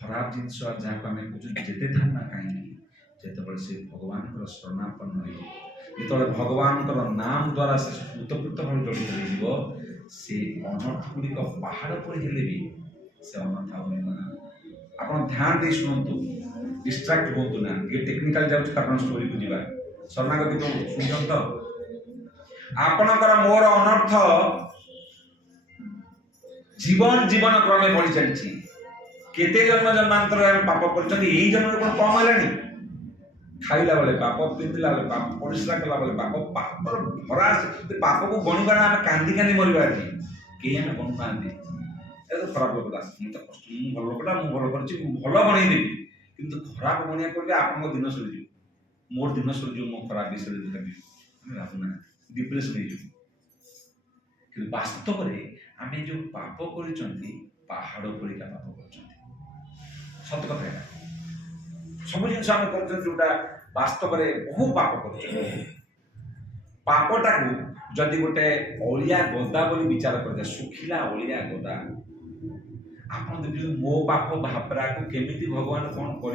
खराब जिनस जहाँ को आम जेते था ना कहीं जिते से भगवान शरणापन्न हो भगवान नाम द्वारा से उत्तप्रोत भाव जड़ित हो से अनर्थ गुड़िक पहाड़ पर हेले भी से अनर्थ आप ध्यान दे शुणु डिस्ट्राक्ट हूँ ना ये टेक्निकल जाऊँ स्टोरी को जीवा शरणागति तो शुणुन तो आपणकर मोर अनर्थ जीवन जीवन क्रमे बढ़ी चलती केते जन्म जन्मांतर पाप कर जन्म कौन कम है खाइला बेले पाप पिंधिला बेले पाप परिश्रा कला बेले पाप पाप भरा पाप को गणुगा आम कांदी कांदी मरवा कहीं आम गणु ना तो खराब लोकटा मुझे कष्ट भल लोकटा भल कर भल बनईदेवी कितु खराब बनिया कर आप दिन सरीज मोर दिन सरीज मो खराब विषय भावना डिप्रेशन हो वास्तव में आम जो पाप कर पहाड़ परिका पाप कर सत कथा सब जिन जोटा वास्तव में बहु पाप कर पापटा को जदि गोटे अलिया गदा बोली विचार कर सुखिला अलिया गदा आप देखिए मो पाप भावरा को केमिति भगवान कौन कर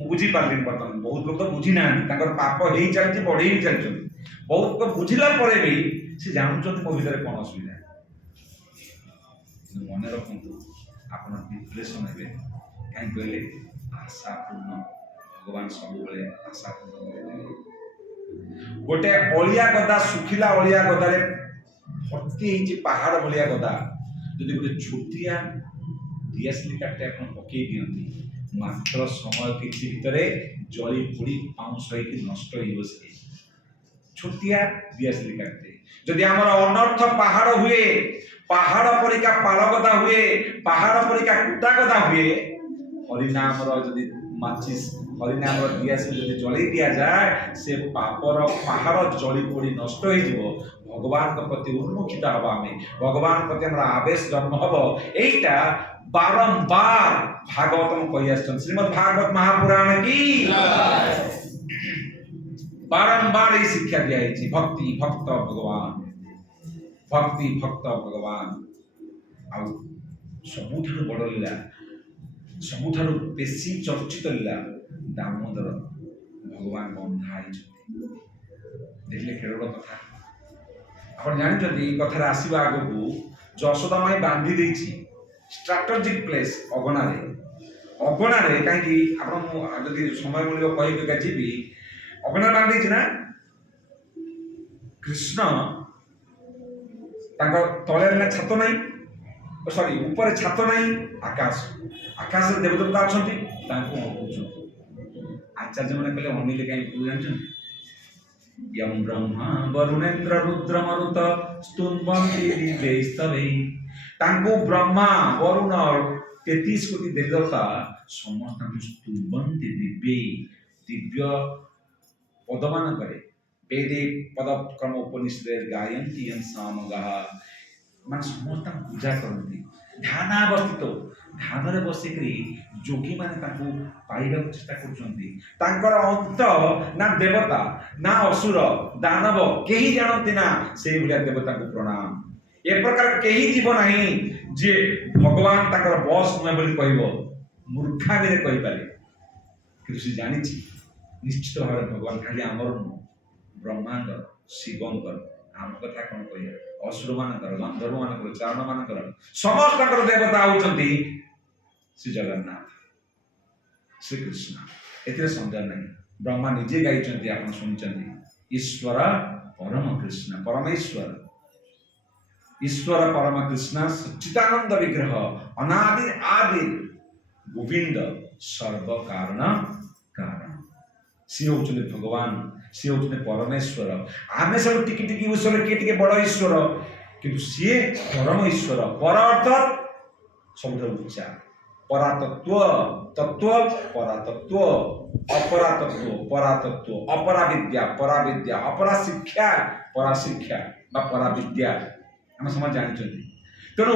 बुझी पारे बर्तमान बहुत लोग तो बुझी ना पाप हो चलती बढ़े ही चलते बहुत लोग बुझिला भी से जानते मो भीतर कौन असुविधा मन रखु आप डिप्रेशन हे कहीं कहले आशापूर्ण भगवान सब आशापूर्ण गोटे अलिया गदा सुखिला अलिया गदारे भर्ती पहाड़ भलिया गदा जदि गोटे छोटिया दियासली काटे आप पकई दिखती मात्र समय किसी भितर जली पोड़ी पाउंस नष्ट हो छोटिया दियासली काटे जदि आम अनर्थ पहाड़ हुए पहाड़ परिका पालगदा हुए पहाड़ परिका कुटा गदा हुए हरिनाम जदि ମାଚିସ୍ ହରିନାମର ଦିଆସି ଯଦି ଜଳେଇ ଦିଆଯାଏ ସେ ପାପର ପାହାଡ଼ ଜଳି ପୋଡ଼ି ନଷ୍ଟ ହେଇଯିବ। ଭଗବାନଙ୍କ ପ୍ରତି ଉନ୍ମୁଖିତ ହବ, ଆମେ ଭଗବାନଙ୍କ ପ୍ରତି ଆମର ଆବେଶ ଜନ୍ମ ହବ। ଏଇଟା ବାରମ୍ବାର ଭାଗବତମ କହି ଆସିଛନ୍ତି। ଶ୍ରୀମଦ୍ ଭାଗବତ ମହାପୁରାଣ କି ବାରମ୍ବାର এই ଶିକ୍ଷା ଦିଆଯାଇଛି। ଭକ୍ତି ଭକ୍ତ ଭଗବାନ, ଭକ୍ତି ଭକ୍ତ ଭଗବାନ। ଆଉ ସବୁଠାରୁ ବଡ଼ ଲୀଳା, ସବୁଠାରୁ ବେଶୀ ଚର୍ଚ୍ଚିତ ଲୀଳା ଦାମୋଦର ଭଗବାନ ବନ୍ଧା ହେଇଛନ୍ତି। ଦେଖିଲେ କେଡ଼ବଡ଼ କଥା। ଆପଣ ଜାଣିଛନ୍ତି ଏଇ କଥାରେ ଆସିବା ଆଗକୁ ଯଶୋଦା ମାଇଁ ବାନ୍ଧି ଦେଇଛି ଷ୍ଟ୍ରାଟେଜିକ୍ ପ୍ଲେସ୍ ଅଗଣାରେ। ଅଗଣାରେ କାହିଁକି ଆପଣ ମୁଁ ଯଦି ସମୟ ମିଳିବ କହିବି ଯିବି। ଅଗଣା ବାନ୍ଧି ଦେଇଛି ନା କୃଷ୍ଣ ତାଙ୍କ ତଳେ ନା ଛାତ ନାହିଁ, ସରି ଉପରେ ଛାତ ନାହିଁ, ଆକାଶରେ ଦେବଦେବତା ଅଛନ୍ତି, ତାଙ୍କୁ ଅଣଉଛନ୍ତି। ଆଚାର୍ଯ୍ୟମାନେ କହିଲେ ଅନିଲେ କାହିଁକି ଜାଣିଛନ୍ତି? ୟଂ ବ୍ରହ୍ମା ବରୁଣେନ୍ଦ୍ର ରୁଦ୍ର ମରୁତ ସ୍ତୁନ୍ବନ୍ତି ଦିବ୍ୟୈସ୍ତବୈ। ତାଙ୍କୁ ବ୍ରହ୍ମା ବରୁଣ 33 କୋଟି ଦେବଦେବତା ସମସ୍ତଙ୍କୁ ସ୍ତୁନ୍ବନ୍ତି ଦିବ୍ୟୈ, ଦିବ୍ୟ ପଦମାନଙ୍କରେ ବେଦେ ପଦକ୍ରମ ଉପନିଷଦରେ ଗାୟନ୍ତି ୟଂ ସାମଗାଃ। ମାନେ ସମସ୍ତଙ୍କୁ ପୂଜା କରନ୍ତି। ଧ୍ୟାନାବସ୍ଥିତ, ଧ୍ୟାନରେ ବସିକରି ଯୋଗୀମାନେ ତାଙ୍କୁ ପାଇବାକୁ ଚେଷ୍ଟା କରୁଛନ୍ତି। ତାଙ୍କର ଅନ୍ତ ନା ଦେବତା ନା ଅସୁର ଦାନବ କେହି ଜାଣନ୍ତି ନା। ସେଇଭଳିଆ ଦେବତାଙ୍କୁ ପ୍ରଣାମ। ଏ ପ୍ରକାର କେହି ଜୀବ ନାହିଁ ଯେ ଭଗବାନ ତାଙ୍କର ବସ୍ ନୁହେଁ ବୋଲି କହିବ, ମୂର୍ଖାମିରେ କହିପାରେ। କିନ୍ତୁ ସେ ଜାଣିଛି ନିଶ୍ଚିତ ଭାବରେ ଭଗବାନ ଖାଲି ଆମର ନୁହଁ, ବ୍ରହ୍ମାଙ୍କର, ଶିବଙ୍କର। ଆମ କଥା କଣ କହିବା? ଅସୁର ମାନଙ୍କର, ଗନ୍ଧର୍ବ ମାନଙ୍କର, ଚାରଣ ମାନଙ୍କର, ସମସ୍ତଙ୍କର ଦେବତା ହଉଛନ୍ତି ଶ୍ରୀ ଜଗନ୍ନାଥ, ଶ୍ରୀକୃଷ୍ଣ। ଏଥିରେ ସନ୍ଦେହ ନାହିଁ। ବ୍ରହ୍ମା ନିଜେ ଗାଇଛନ୍ତି, ଆପଣ ଶୁଣିଛନ୍ତି, ଈଶ୍ୱର ପରମ କୃଷ୍ଣ, ପରମେଶ୍ୱର ଈଶ୍ୱର ପରମ କୃଷ୍ଣ ସଚ୍ଚିଦାନନ୍ଦ ବିଗ୍ରହ ଅନାଦି ଆଦି ଗୋବିନ୍ଦ ସର୍ବ କାରଣ କାରଣ। ସିଏ ହଉଛନ୍ତି ଭଗବାନ, ସିଏ ହଉଛନ୍ତି ପରମେଶ୍ୱର। ଆମେ ସବୁ ଟିକେ ଟିକେ ଈଶ୍ୱର, କିଏ ଟିକେ ବଡ଼ ଈଶ୍ୱର, କିନ୍ତୁ ସିଏ ପରମ ଈଶ୍ୱର। ପର ଅର୍ଥ ସବୁଠାରୁ ଉଚ୍ଚା, ପରାତତ୍ଵ, ତତ୍ଵ ପରାତତ୍ଵ, ଅପରାତତ୍ଵ ପରାତତ୍ଵ, ଅପରାବିଦ୍ୟା ପରାବିଦ୍ୟା, ଅପରାଶିକ୍ଷା ପରାଶିକ୍ଷା ବା ପରାବିଦ୍ୟା ଆମେ ସମସ୍ତେ ଜାଣିଛନ୍ତି। ତେଣୁ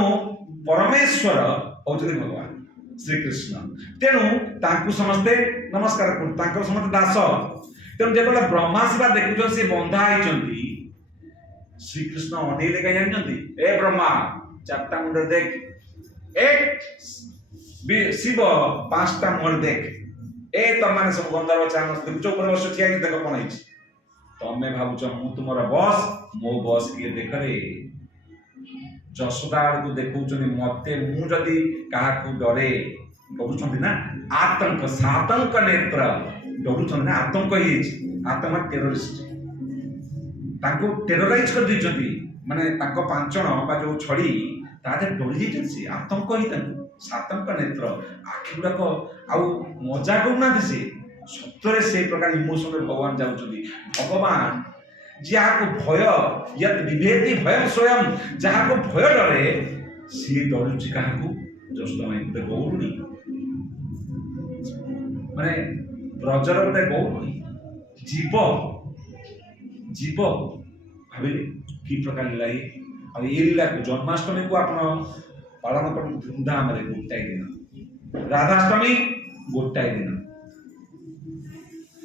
ପରମେଶ୍ୱର ହଉଛନ୍ତି ଭଗବାନ ଶ୍ରୀକୃଷ୍ଣ। ତେଣୁ ତାଙ୍କୁ ସମସ୍ତେ ନମସ୍କାର କରନ୍ତି, ତାଙ୍କର ସମସ୍ତେ ଦାସ। ତେଣୁ ଯେତେବେଳେ ବ୍ରହ୍ମା ଶିବା ଦେଖୁଛନ୍ତି ସେ ବନ୍ଧା ହେଇଛନ୍ତି, ଶ୍ରୀକୃଷ୍ଣ ଅନେଇଲେ କାହିଁ ଜାଣିଛନ୍ତି? ଏ ବ୍ରହ୍ମା ଚାରିଟା ମୁଣ୍ଡରେ ଦେଖ, ଏ ଶିବ 5ଟା ମୁହଁରେ ଦେଖ, ଏ ତମମାନେ ସବୁ ଗନ୍ଧର୍ବ ଚାରଣ ଦେଖୁଛ ଉପରେ ବସ ଠିଆ ହେଇକି ଦେଖ କଣ ହେଇଛି। ତମେ ଭାବୁଛ ମୁଁ ତୁମର ବସ୍, ମୋ ବସ୍ କିଏ ଦେଖରେ। ଯଶୋଦା ଆଡକୁ ଦେଖଉଛନ୍ତି ମତେ, ମୁଁ ଯଦି କାହାକୁ ଡରେ, ଡରୁଛନ୍ତି ନା ଆତଙ୍କ ସାତଙ୍କ ନେତ୍ର, ଡରୁଛନ୍ତି ନା ଆତଙ୍କ ହେଇଯାଇଛି। ଆତଙ୍କ ଟେରୋରିଷ୍ଟ, ତାଙ୍କୁ ଟେରୋରାଇଜ କରିଦେଇଛନ୍ତି। ମାନେ ତାଙ୍କ ପାଞ୍ଚଣ ବା ଯୋଉ ଛଡି ତା ଦେହରେ ଡରି ଯାଇଛନ୍ତି। ସେ ଆତଙ୍କ ହିଁ ତାଙ୍କୁ, ସାତଙ୍କ ନେତ୍ର, ଆଖି ଗୁଡାକ ଆଉ ମଜା କରୁନାହାନ୍ତି। ସେ ସତରେ ସେଇ ପ୍ରକାର ଇମୋସନରେ ଭଗବାନ ଯାଉଛନ୍ତି। ଭଗବାନ ଯାହାକୁ ଭୟ, ୟତ୍ ବିଭେତି ଭୟଂ ସ୍ୱୟଂ, ଯାହାକୁ ଭୟ ଡରେ ସିଏ ଡରୁଛି କାହାକୁ? ଯଶୋଦା ମାଇଁ ଗୋଟେ ଗୌରୁଣୀ, ମାନେ ବ୍ରଜର ଗୋଟେ ଗୌରୁଣୀ, ଜୀବ ଜୀବ ଭାବିଲେ କି ପ୍ରକାର ଲୀଳା ଇଏ। ଆଉ ଏଇ ଲୀଳାକୁ ଜନ୍ମାଷ୍ଟମୀକୁ ଆପଣ ପାଳନ କରନ୍ତୁ ଧୁମଧାମରେ, ଗୋଟାଏ ଦିନ। ରାଧାଷ୍ଟମୀ ଗୋଟାଏ ଦିନ।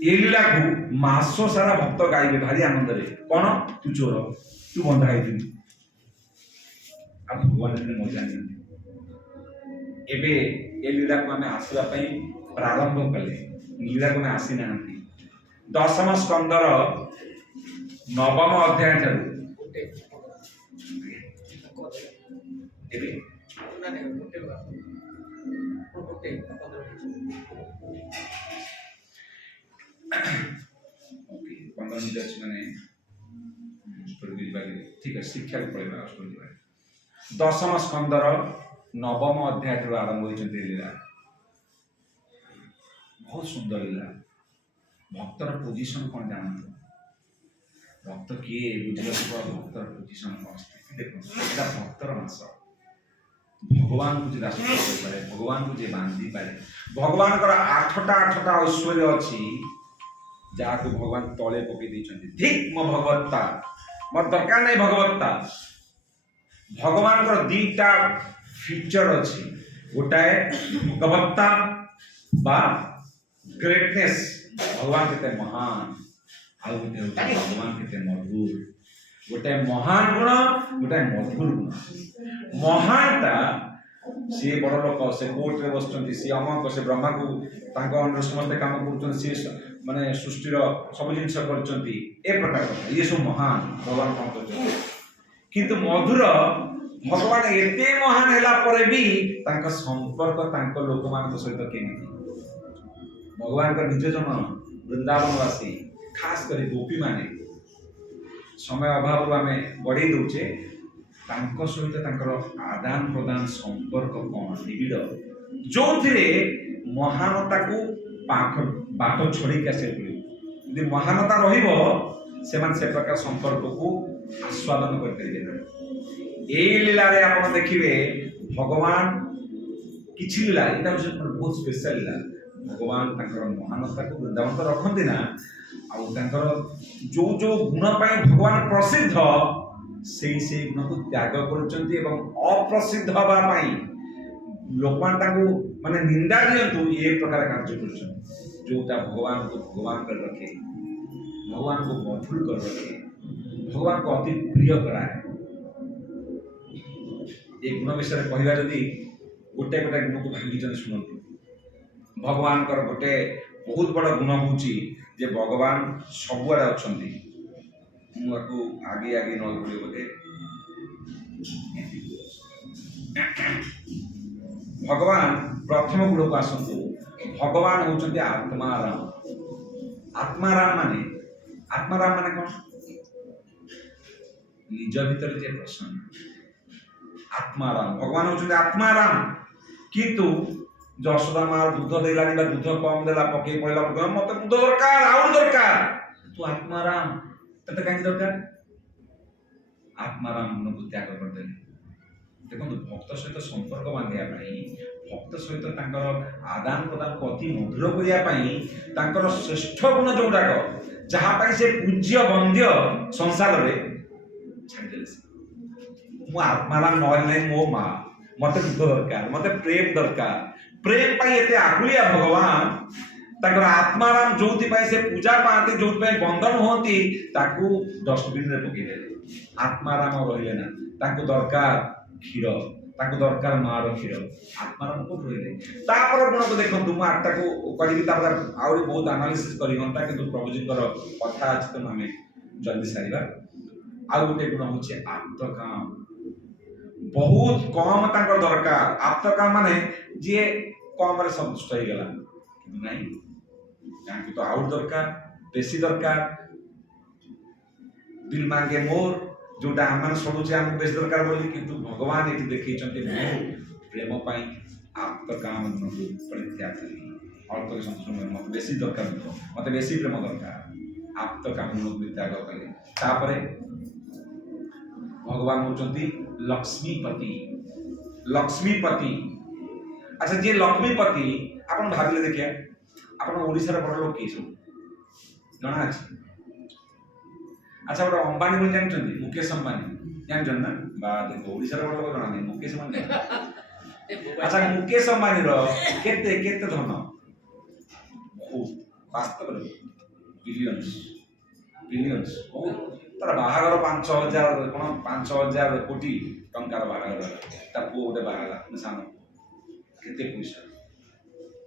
এই লীলাକୁ ମାସ ସାରା ଭକ୍ତ ଗାଇବେ ଭାରି ଆନନ୍ଦରେ। କଣ? ତୁ ଚୋର, ତୁ ବନ୍ଧା ହେଇଥିଲୁ। ଆଉ ଭଗବାନ ଏଥିରେ ମଜା ନିଅନ୍ତି। ଏବେ ଏ ଲୀଳାକୁ ଆମେ ଆସିବା ପାଇଁ ପ୍ରାରମ୍ଭ କଲେ, ଲୀଳାକୁ ଆମେ ଆସିନାହାନ୍ତି। 10ମ ସ୍କନ୍ଧର 9ମ ଅଧ୍ୟାୟ ଠାରୁ ଏବେ 15 ମିନିଟ୍ ଅଛି, ମାନେ ଠିକ ଅଛି, ଶିକ୍ଷାକୁ ପଳେଇବା। 10ମ ସ୍କନ୍ଧର 9ମ ଅଧ୍ୟାୟ ଠାରୁ ଆରମ୍ଭ ହୋଇଛନ୍ତି ଲୀଳା। ବହୁତ ସୁନ୍ଦର ଲୀଳା। ଭକ୍ତର ପୋଜିସନ କଣ ଜାଣନ୍ତୁ? ଭକ୍ତ କିଏ ବୁଝିବାକୁ, ଭକ୍ତର ପୋଜିସନ କଣ, ସ୍ଥିତି ଦେଖନ୍ତୁ। ଏଇଟା ଭକ୍ତର ମାସ। भगवान को जे दास करे भगवान को जे बांधी पारे भगवान कर आठटा ऐश्वर्य अछि जहाँ को भगवान तले पकई दैछन्ति ठीक मो भगवत्ता मोर दरकार नहीं भगवत्ता भगवान कर दीटा फीचर अछि गोटाए भगवत्ता बा ग्रेटनेस भगवान केते महान आ गोटे भगवान केते मधुर गोटे महान गुण गोटे मधुर गुण महानता सी बड़ लोक से कोर्ट रे बसचंती सी अमक से ब्रह्मा को तांको अंडर समस्त काम करचंती सी माने सृष्टि रो सब जिंस करचंती ए प्रकार ये सब महान भगवान काम करचंती किंतु मधुर भगवान एते महान हैला परे भी तांका संपर्क तांको लोक मान सहित केमिति भगवान का निज जन वृंदावनवासी खास कर गोपी माने समय अभाव आम बढ़े दौचे सहित आदान प्रदान संपर्क कौन निबिड़ जो महानता को बाट छड़ी आसे यदि महानता से प्रकार संपर्क को आस्वादन करेंगे लीला आप देखिए भगवान किसी लीला यहाँ बहुत स्पेशल लीला भगवान महानता को वृंदावन तो रखती ना आर जो जो गुण भगवान प्रसिद्ध से गुण को त्याग कर अप्रसिद्ध हाँपाई लोक माने निंदा दिंतु ये प्रकार कार्य कर जोटा भगवान को भगवान कर रखे भगवान को मधुर कर रखे भगवान को अति प्रिय कराए ये गुण विषय कहवा जदि गोटे गोटे गुण को भांगी शुणु भगवान कर गोटे बहुत बड़ गुण हूँ जे भगवान सबुआड़े अच्छा आगे आगे न पड़े बोले भगवान प्रथम गुण को आसतु भगवान होती आत्माराम आत्माराम माने कौन निज भीतर जे प्रसन्न आत्माराम भगवान होती आत्माराम किंतु जशोदा माँ दूध देलानी दूध कम देला पकई पड़ा मत दूध दरकार आउट दरकार तू आत्माराम तेते कहीं दरकार आत्माराम मन को त्याग करदे देखो भक्त सहित संपर्क बांधिया भक्त सहित आदान प्रदान को अति मधुर करने श्रेष्ठ गुण जोटाक जहाँ से पूज्य वंद्य संसार में छाड़दे मु आत्माराम ना मो माँ मत दूध दरकार मत प्रेम दरकार प्रेम पाई आकुलिया भगवान आत्माराम जो से पूजा पाते जो बंधन होती डस्टबिन रे पकईदे आत्माराम रही ना दरकार क्षीर दरकार माँ क्षीर आत्माराम को रही गुण को देखो मुझे आठटा को करी आहरी बहुत आनालीसिस करी कि प्रभुजी कथा अच्छी तो आम जल्दी सारा आउ गोटे गुण हूँ आप्तकाम बहुत कम दरकार आप्तकाम माने जी कम संतुष्ट हो गला नहीं तो आउट दरकार बेसी दरकार दिल मांगे मोर जोटा आम शुणुचे आमको बेसी दरकार बोली किंतु भगवान ये देखी प्रेम आप्तकाम परित्याग अल्प संतुष्ट मत बेसी दरकार मत बेसी प्रेम दरकार आप्तकाम त्याग कले भगवान होती लक्ष्मीपति लक्ष्मीपति अच्छा जी लक्ष्मीपति आप भाविले देखिए आप ओडिशार बड़ लोक किए सब जना अच्छे अच्छा गोटे अंबानी बोली जानते मुकेश अंबानी जानते ना बा देखो ओडिशार बड़ लोक जना नहीं मुकेश अंबानी अच्छा मुकेश अंबानी केते केते धन वास्तव बिलियंस बिलियंस तार बाहागर 5,000 कौन 5,000 कोटी टंकार बाहागर तार पुओ गोटे बाहागला सान केते पैसा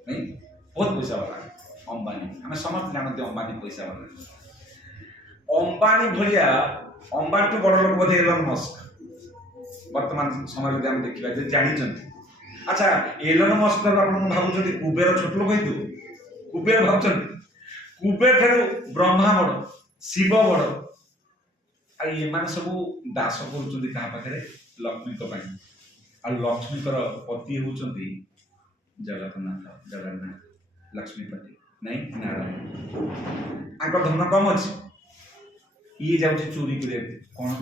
नहीं बहुत पैसा वाला अंबानी आम समस्त जानते अंबानी पैसा वाला अंबानी भाया अंबानी तो बड़ लोक बोधे एलन मस्क वर्तमान समय जब देखा जानी अच्छा एलन मस्क भावुं कुबेर छोट लोक हो कुबेर भाव कुबेर ठार ब्रह्मा बड़ शिव बड़ आने सब दास कर लक्ष्मी लक्ष्मी पति होती जगन्नाथ जगन्नाथ लक्ष्मीपति नहीं नारायण आंकर धन कम अच्छे ये जाऊँ चोरी कर कौन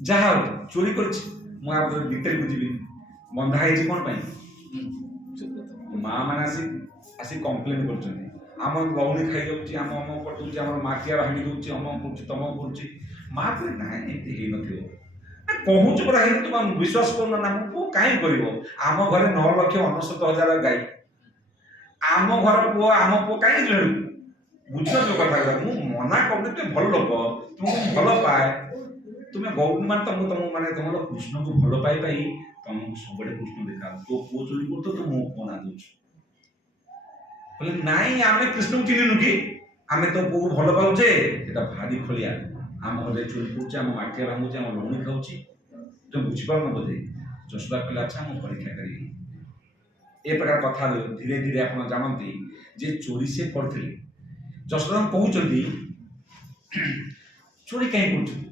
जहाँ चोरी कर डिटेल को जी ବନ୍ଧା ହେଇଛି କ'ଣ ପାଇଁ? ମା ମାନେ ଆସି କମ୍ପ୍ଲେନ୍ କରୁଛନ୍ତି, ଆମ ଲଉଣୀ ଖାଇଯାଉଛି, ଆମ ଅମ କରିଦେଉଛି, ଆମର ମାଠିଆ ଭାଙ୍ଗି ଦେଉଛି, ଅମ କରୁଛି, ତମ କରୁଛି। ମା କହିଲେ ନାଇଁ ଏମିତି ହେଇନଥିବ। କହୁଛୁ ପରା ହେଇନି, ତୁମ ବିଶ୍ୱାସ କରୁନ ନା? ମୋ ପୁଅ କାହିଁ କରିବ? ଆମ ଘରେ 9,69,000 ଗାଈ, ଆମ ଘର ପୁଅ, ଆମ ପୁଅ କାହିଁକି ଲଢ଼ୁ? ବୁଝ ଯୋଉ କଥା କଥା, ମୁଁ ମନା କରୁନି, ତୁମେ ଭଲ ଲୋକ, ତୁମକୁ ଭଲ ପାଏ, ତୁମେ ଗୌରୀ ମାନେ ତମକୁ ମାନେ ତମର କୃଷ୍ଣକୁ ଭଲ ପାଇ ତମକୁ ସବୁବେଳେ କୃଷ୍ଣ ଦେଖା। ତୋ ପୁଅ ଚୋରି କରୁଛ ତ ମୋ ପୁଅ ନା ଦଉଛୁ। କହିଲେ ନାଇଁ ଆମେ କୃଷ୍ଣକୁ ଚିହ୍ନିନୁ କି, ଆମେ ତୋ ପୁଅକୁ ଭଲ ପାଉଛେ। ଏଟା ଭାରି ଖଳିଆ, ଆମ ଘରେ ଚୋରି କରୁଛି, ଆମ ମାଠିଆ ଭାଙ୍ଗୁଛି, ଆମ ଲହୁଣୀ ଖାଉଛି, ତୁମେ ବୁଝିପାରୁନ ବୋଧେ? ଯଶୋଦା କହିଲେ ଆଚ୍ଛା ମୁଁ ପରୀକ୍ଷା କରିବି। ଏ ପ୍ରକାର କଥା ଧୀରେ ଧୀରେ ଆପଣ ଜାଣନ୍ତି ଯେ ଚୋରି ସେ କରିଥିଲେ। ଯଶୋଦା କହୁଛନ୍ତି ଚୋରି କାହିଁ କରୁଛନ୍ତି?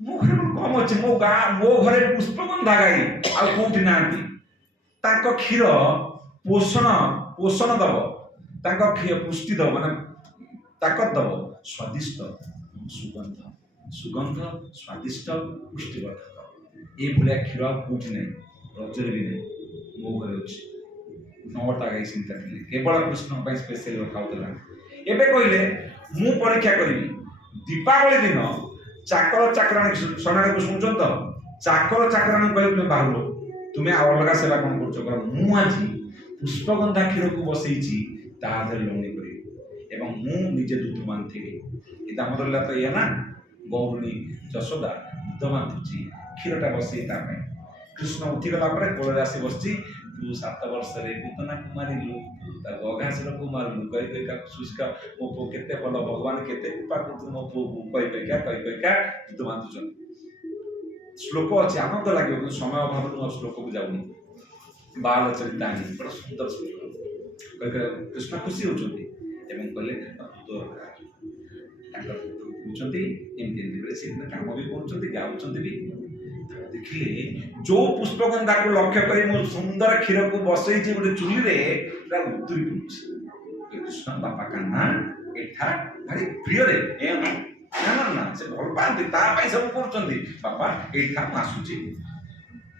ମୋ ଘରେ କମ ଅଛି, ମୋ ଘରେ ପୁଷ୍ପଗନ୍ଧା ଗାଈ ଆଉ କୋଉଠି ନାହାନ୍ତି। ତାଙ୍କ କ୍ଷୀର ପୋଷଣ ଦବ, ତାଙ୍କ ପୁଷ୍ଟି ଦବ, ମାନେ ତାକତ ଦବ, ସ୍ୱାଦିଷ୍ଟ, ସୁଗନ୍ଧ ସ୍ୱାଦିଷ୍ଟ, ପୁଷ୍ଟିବର୍ଦ୍ଧକ। ଏଇଭଳିଆ କ୍ଷୀର ଆଉ କୋଉଠି ନାହିଁ, ରଜରେ ବି ନାହିଁ, ମୋ ଘରେ ଅଛି। 9ଟା ଗାଈ ଚିନ୍ତା ଥିଲେ, କେବଳ କୃଷ୍ଣଙ୍କ ପାଇଁ ସ୍ପେଶାଲ ରଖାଉଥିଲା। ଏବେ କହିଲେ ମୁଁ ପରୀକ୍ଷା କରିବି। ଦୀପାବଳି ଦିନ ଚାକର ଚାକରାଣୀ ଶରଣାକୁ ଶୁଣୁଛନ୍ତି ତ? ଚାକର ଚାକରାଣୀ କହିଲେ ତୁମେ ବାହୁଲ, ତୁମେ ଆଉ ଅଲଗା ସେବା କ'ଣ କରୁଛ? ମୁଁ ଆଜି ପୁଷ୍ପଗନ୍ଧା କ୍ଷୀରକୁ ବସେଇଛି, ତା ଦେହରେ ଲହୁଣୀ କରିବି ଏବଂ ମୁଁ ନିଜେ ଦୁଧ ବାନ୍ଧିବି। ଏ ଦାମୋଦର ଲୀଳା ତ ଏଇଆ ନା, ଗୌରୀ ଯଶୋଦା ଦୁଧ ବାନ୍ଧୁଛି, କ୍ଷୀରଟା ବସେଇ ତା ପାଇଁ। କୃଷ୍ଣ ଉଠିଗଲା ପରେ କୋଳରେ ଆସି ବସିଛି। ତୁ 7 ବର୍ଷରେ ପୁତନାକୁ ମାରିଲୁ, ତାକୁ ଅଘାସୁରକୁ ମାରିଲୁ, କହି କହିକା ଶୁଷ୍କ, ମୋ ପୁଅ କେତେ ଭଲ, ଭଗବାନ କେତେ କୃପା କରୁଛନ୍ତି ମୋ ପୁଅକୁ, କହି କହିକା ଦୁଧ ବାନ୍ଧୁଛନ୍ତି। ଶ୍ଲୋକ ଅଛି, ଆନନ୍ଦ ଲାଗିବ, କିନ୍ତୁ ସମୟ ଅଭାବରୁ ମୁଁ ଶ୍ଲୋକକୁ ଯାଉନି। ବାଲ ଚରିତାଣି, ବଡ଼ ସୁନ୍ଦର ଶ୍ଲୋକ। କୃଷ୍ଣ ଖୁସି ହଉଛନ୍ତି ଏବଂ କହିଲେ ତାଙ୍କର କହୁଛନ୍ତି ଏମିତି ଏମିତି ବେଳେ ସେ କାମ ବି କରୁଛନ୍ତି, ଗାଉଛନ୍ତି ବି। ଦେଖିଲେ ଯୋଉ ପୁଷ୍ପଗନ୍ଧାକୁ ଲକ୍ଷ୍ୟ କରି ମୁଁ ସୁନ୍ଦର କ୍ଷୀରକୁ ବସେଇଛି ଗୋଟେ ଚୁଲିରେ, ପୁରା ଉତୁରି ପଡୁଛି। କୃଷ୍ଣ ବାପା କାହ୍ନା ଏଠା ଭାରି ପ୍ରିୟରେ, ନା ସେ ଭଲ ପାଆନ୍ତି, ତା ପାଇଁ ସବୁ କରୁଛନ୍ତି। ବାପା ଏଇଠା ମୁଁ ଆସୁଛି।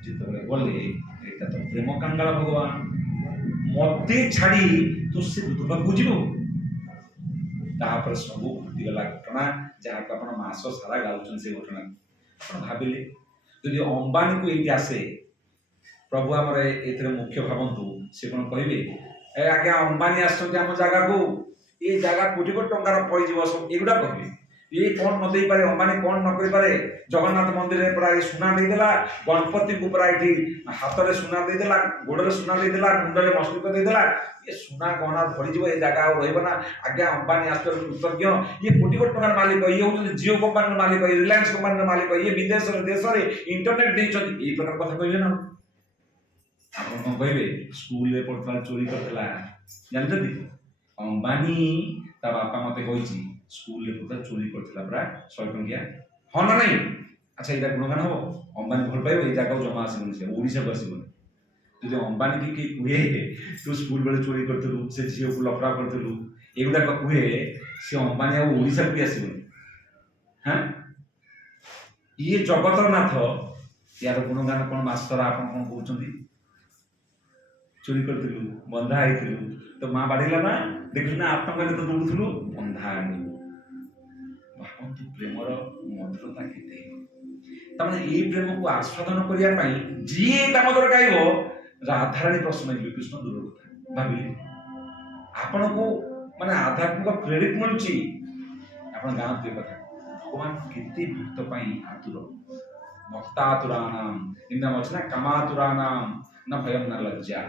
ଯେତେବେଳେ ଗଲେ, ଏଇଟା ତ ପ୍ରେମ କାଙ୍ଗାଳ ଭଗବାନ, ମତେ ଛାଡ଼ି ତୁ ସେ ଦୁଧ ପାଖକୁ ଯିବୁ। ତାପରେ ସବୁ ଘଟିଗଲା ଘଟଣା, ଯାହାକୁ ଆପଣ ମାସ ସାରା ଗାଉଛନ୍ତି ସେ ଘଟଣା। ଆପଣ ଭାବିଲେ ଯଦି ଅମ୍ବାନୀକୁ ଏଇଠି ଆସେ, ପ୍ରଭୁ ଆମର ଏଥିରେ ମୁଖ୍ୟ ଭାବନ୍ତୁ, ସେ କ'ଣ କହିବେ? ଆଜ୍ଞା ଅମ୍ବାନୀ ଆସିଛନ୍ତି ଆମ ଜାଗାକୁ, ଏ ଜାଗା କୋଟି କୋଟି ଟଙ୍କାର ପଇଯିବ, ଏଗୁଡ଼ା କହିବେ। ଇଏ କ'ଣ ନ ଦେଇପାରେ, ଅମ୍ବାନୀ କ'ଣ ନ କରିପାରେ? ଜଗନ୍ନାଥ ମନ୍ଦିରରେ ପୁରା ସୁନା ଦେଇଦେଲା, ଗଣପତିଙ୍କୁ ପୁରା ଏଠି ହାତରେ ସୁନା ଦେଇଦେଲା, ଗୋଡ଼ରେ ସୁନା ଦେଇଦେଲା, ମୁଣ୍ଡରେ ମସ୍ତିକ ଦେଇଦେଲା। ଏ ସୁନା ଗହଣା ଭରିଯିବ, ଏ ଜାଗା ଆଉ ରହିବ ନା। ଆଜ୍ଞା ଅମ୍ବାନୀ ଆସିଛନ୍ତି କୃତଜ୍ଞ, ଇଏ କୋଟି କୋଟି ଟଙ୍କାର ମାଲିକ, ଇଏ ହଉଛନ୍ତି ଜିଓ କମ୍ପାନୀର ମାଲିକ, ଇଏ ରିଲାଏନ୍ସ କମ୍ପାନୀର ମାଲିକ, ଇଏ ବିଦେଶରେ ଦେଶରେ ଇଣ୍ଟରନେଟ ଦେଇଛନ୍ତି। ଏଇ ପ୍ରକାର କଥା କହିବେ ନା। ଆପଣ କ'ଣ କହିବେ? ସ୍କୁଲରେ ପଢୁଥିଲା ଚୋରି କରିଥିଲା, ଜାଣିଛନ୍ତି? ଅମ୍ବାନୀ ତା ବାପା ମତେ କହିଛି ସ୍କୁଲରେ ପଢୁଥିଲା ଚୋରି କରିଥିଲା ପୁରା 100 ଟଙ୍କିଆ। ହଁ ନା ନାଇଁ? ଆଚ୍ଛା ଏଇଟା ଗୁଣଗାନ ହବ? ଅମ୍ବାନୀ ଭଲ ପାଇବ, ଏଇ ଜାଗାକୁ ଜମା ଆସିବନି, ସେ ଓଡ଼ିଶାକୁ ଆସିବନି। ଯଦି ଅମ୍ବାନୀ କି କୁହେ ତୁ ସ୍କୁଲ ବେଳେ ଚୋରି କରିଥିଲୁ, ସେ ଝିଅକୁ ଲଫଡ଼ା କରିଥିଲୁ, ଏଗୁଡ଼ାକ କୁହେ, ସେ ଅମ୍ବାନୀ ଆଉ ଓଡ଼ିଶାକୁ ବି ଆସିବନି। ହଁ, ଇଏ ଜଗତର ନାଥ, ୟାର ଗୁଣଗାନ କ'ଣ ମାଷ୍ଟର ଆପଣ କ'ଣ କହୁଛନ୍ତି? ଚୋରି କରିଥିଲୁ, ବନ୍ଧା ହେଇଥିଲୁ, ତ ମା ବାଡ଼ିଲା ନା, ଦେଖିଲୁ ନା ଆତଙ୍କରେ ତ ଦୌଡୁଥିଲୁ, ବନ୍ଧା ଆଣି। ଭାବନ୍ତୁ ପ୍ରେମର ମଧୁରତା କେତେ। ତାମାନେ ଏଇ ପ୍ରେମକୁ ଆସ୍ୱାଦନ କରିବା ପାଇଁ ଯିଏ ଦାମୋଦର ଗାଇବ, ରାଧାରାଣୀ ପ୍ରଶ୍ନ ହେଇଯିବେ, କୃଷ୍ଣ ଦୂର କଥା। ଭାବିଲେ ଆପଣଙ୍କୁ ମାନେ ଆଧ୍ୟାତ୍ମିକ କ୍ରେଡିଟ୍ ମିଳୁଛି। ଆପଣ ଜାଣନ୍ତୁ ଏ କଥା, ଭଗବାନ କେତେ ଭକ୍ତ ପାଇଁ ଆତୁର। ଭକ୍ତାତୁରାଣାମ, ଏମିତି ଅଛି ନା, କାମାତୁରାଣାମ ନା ଭୟଂ ନା ଲଜ୍ଜା।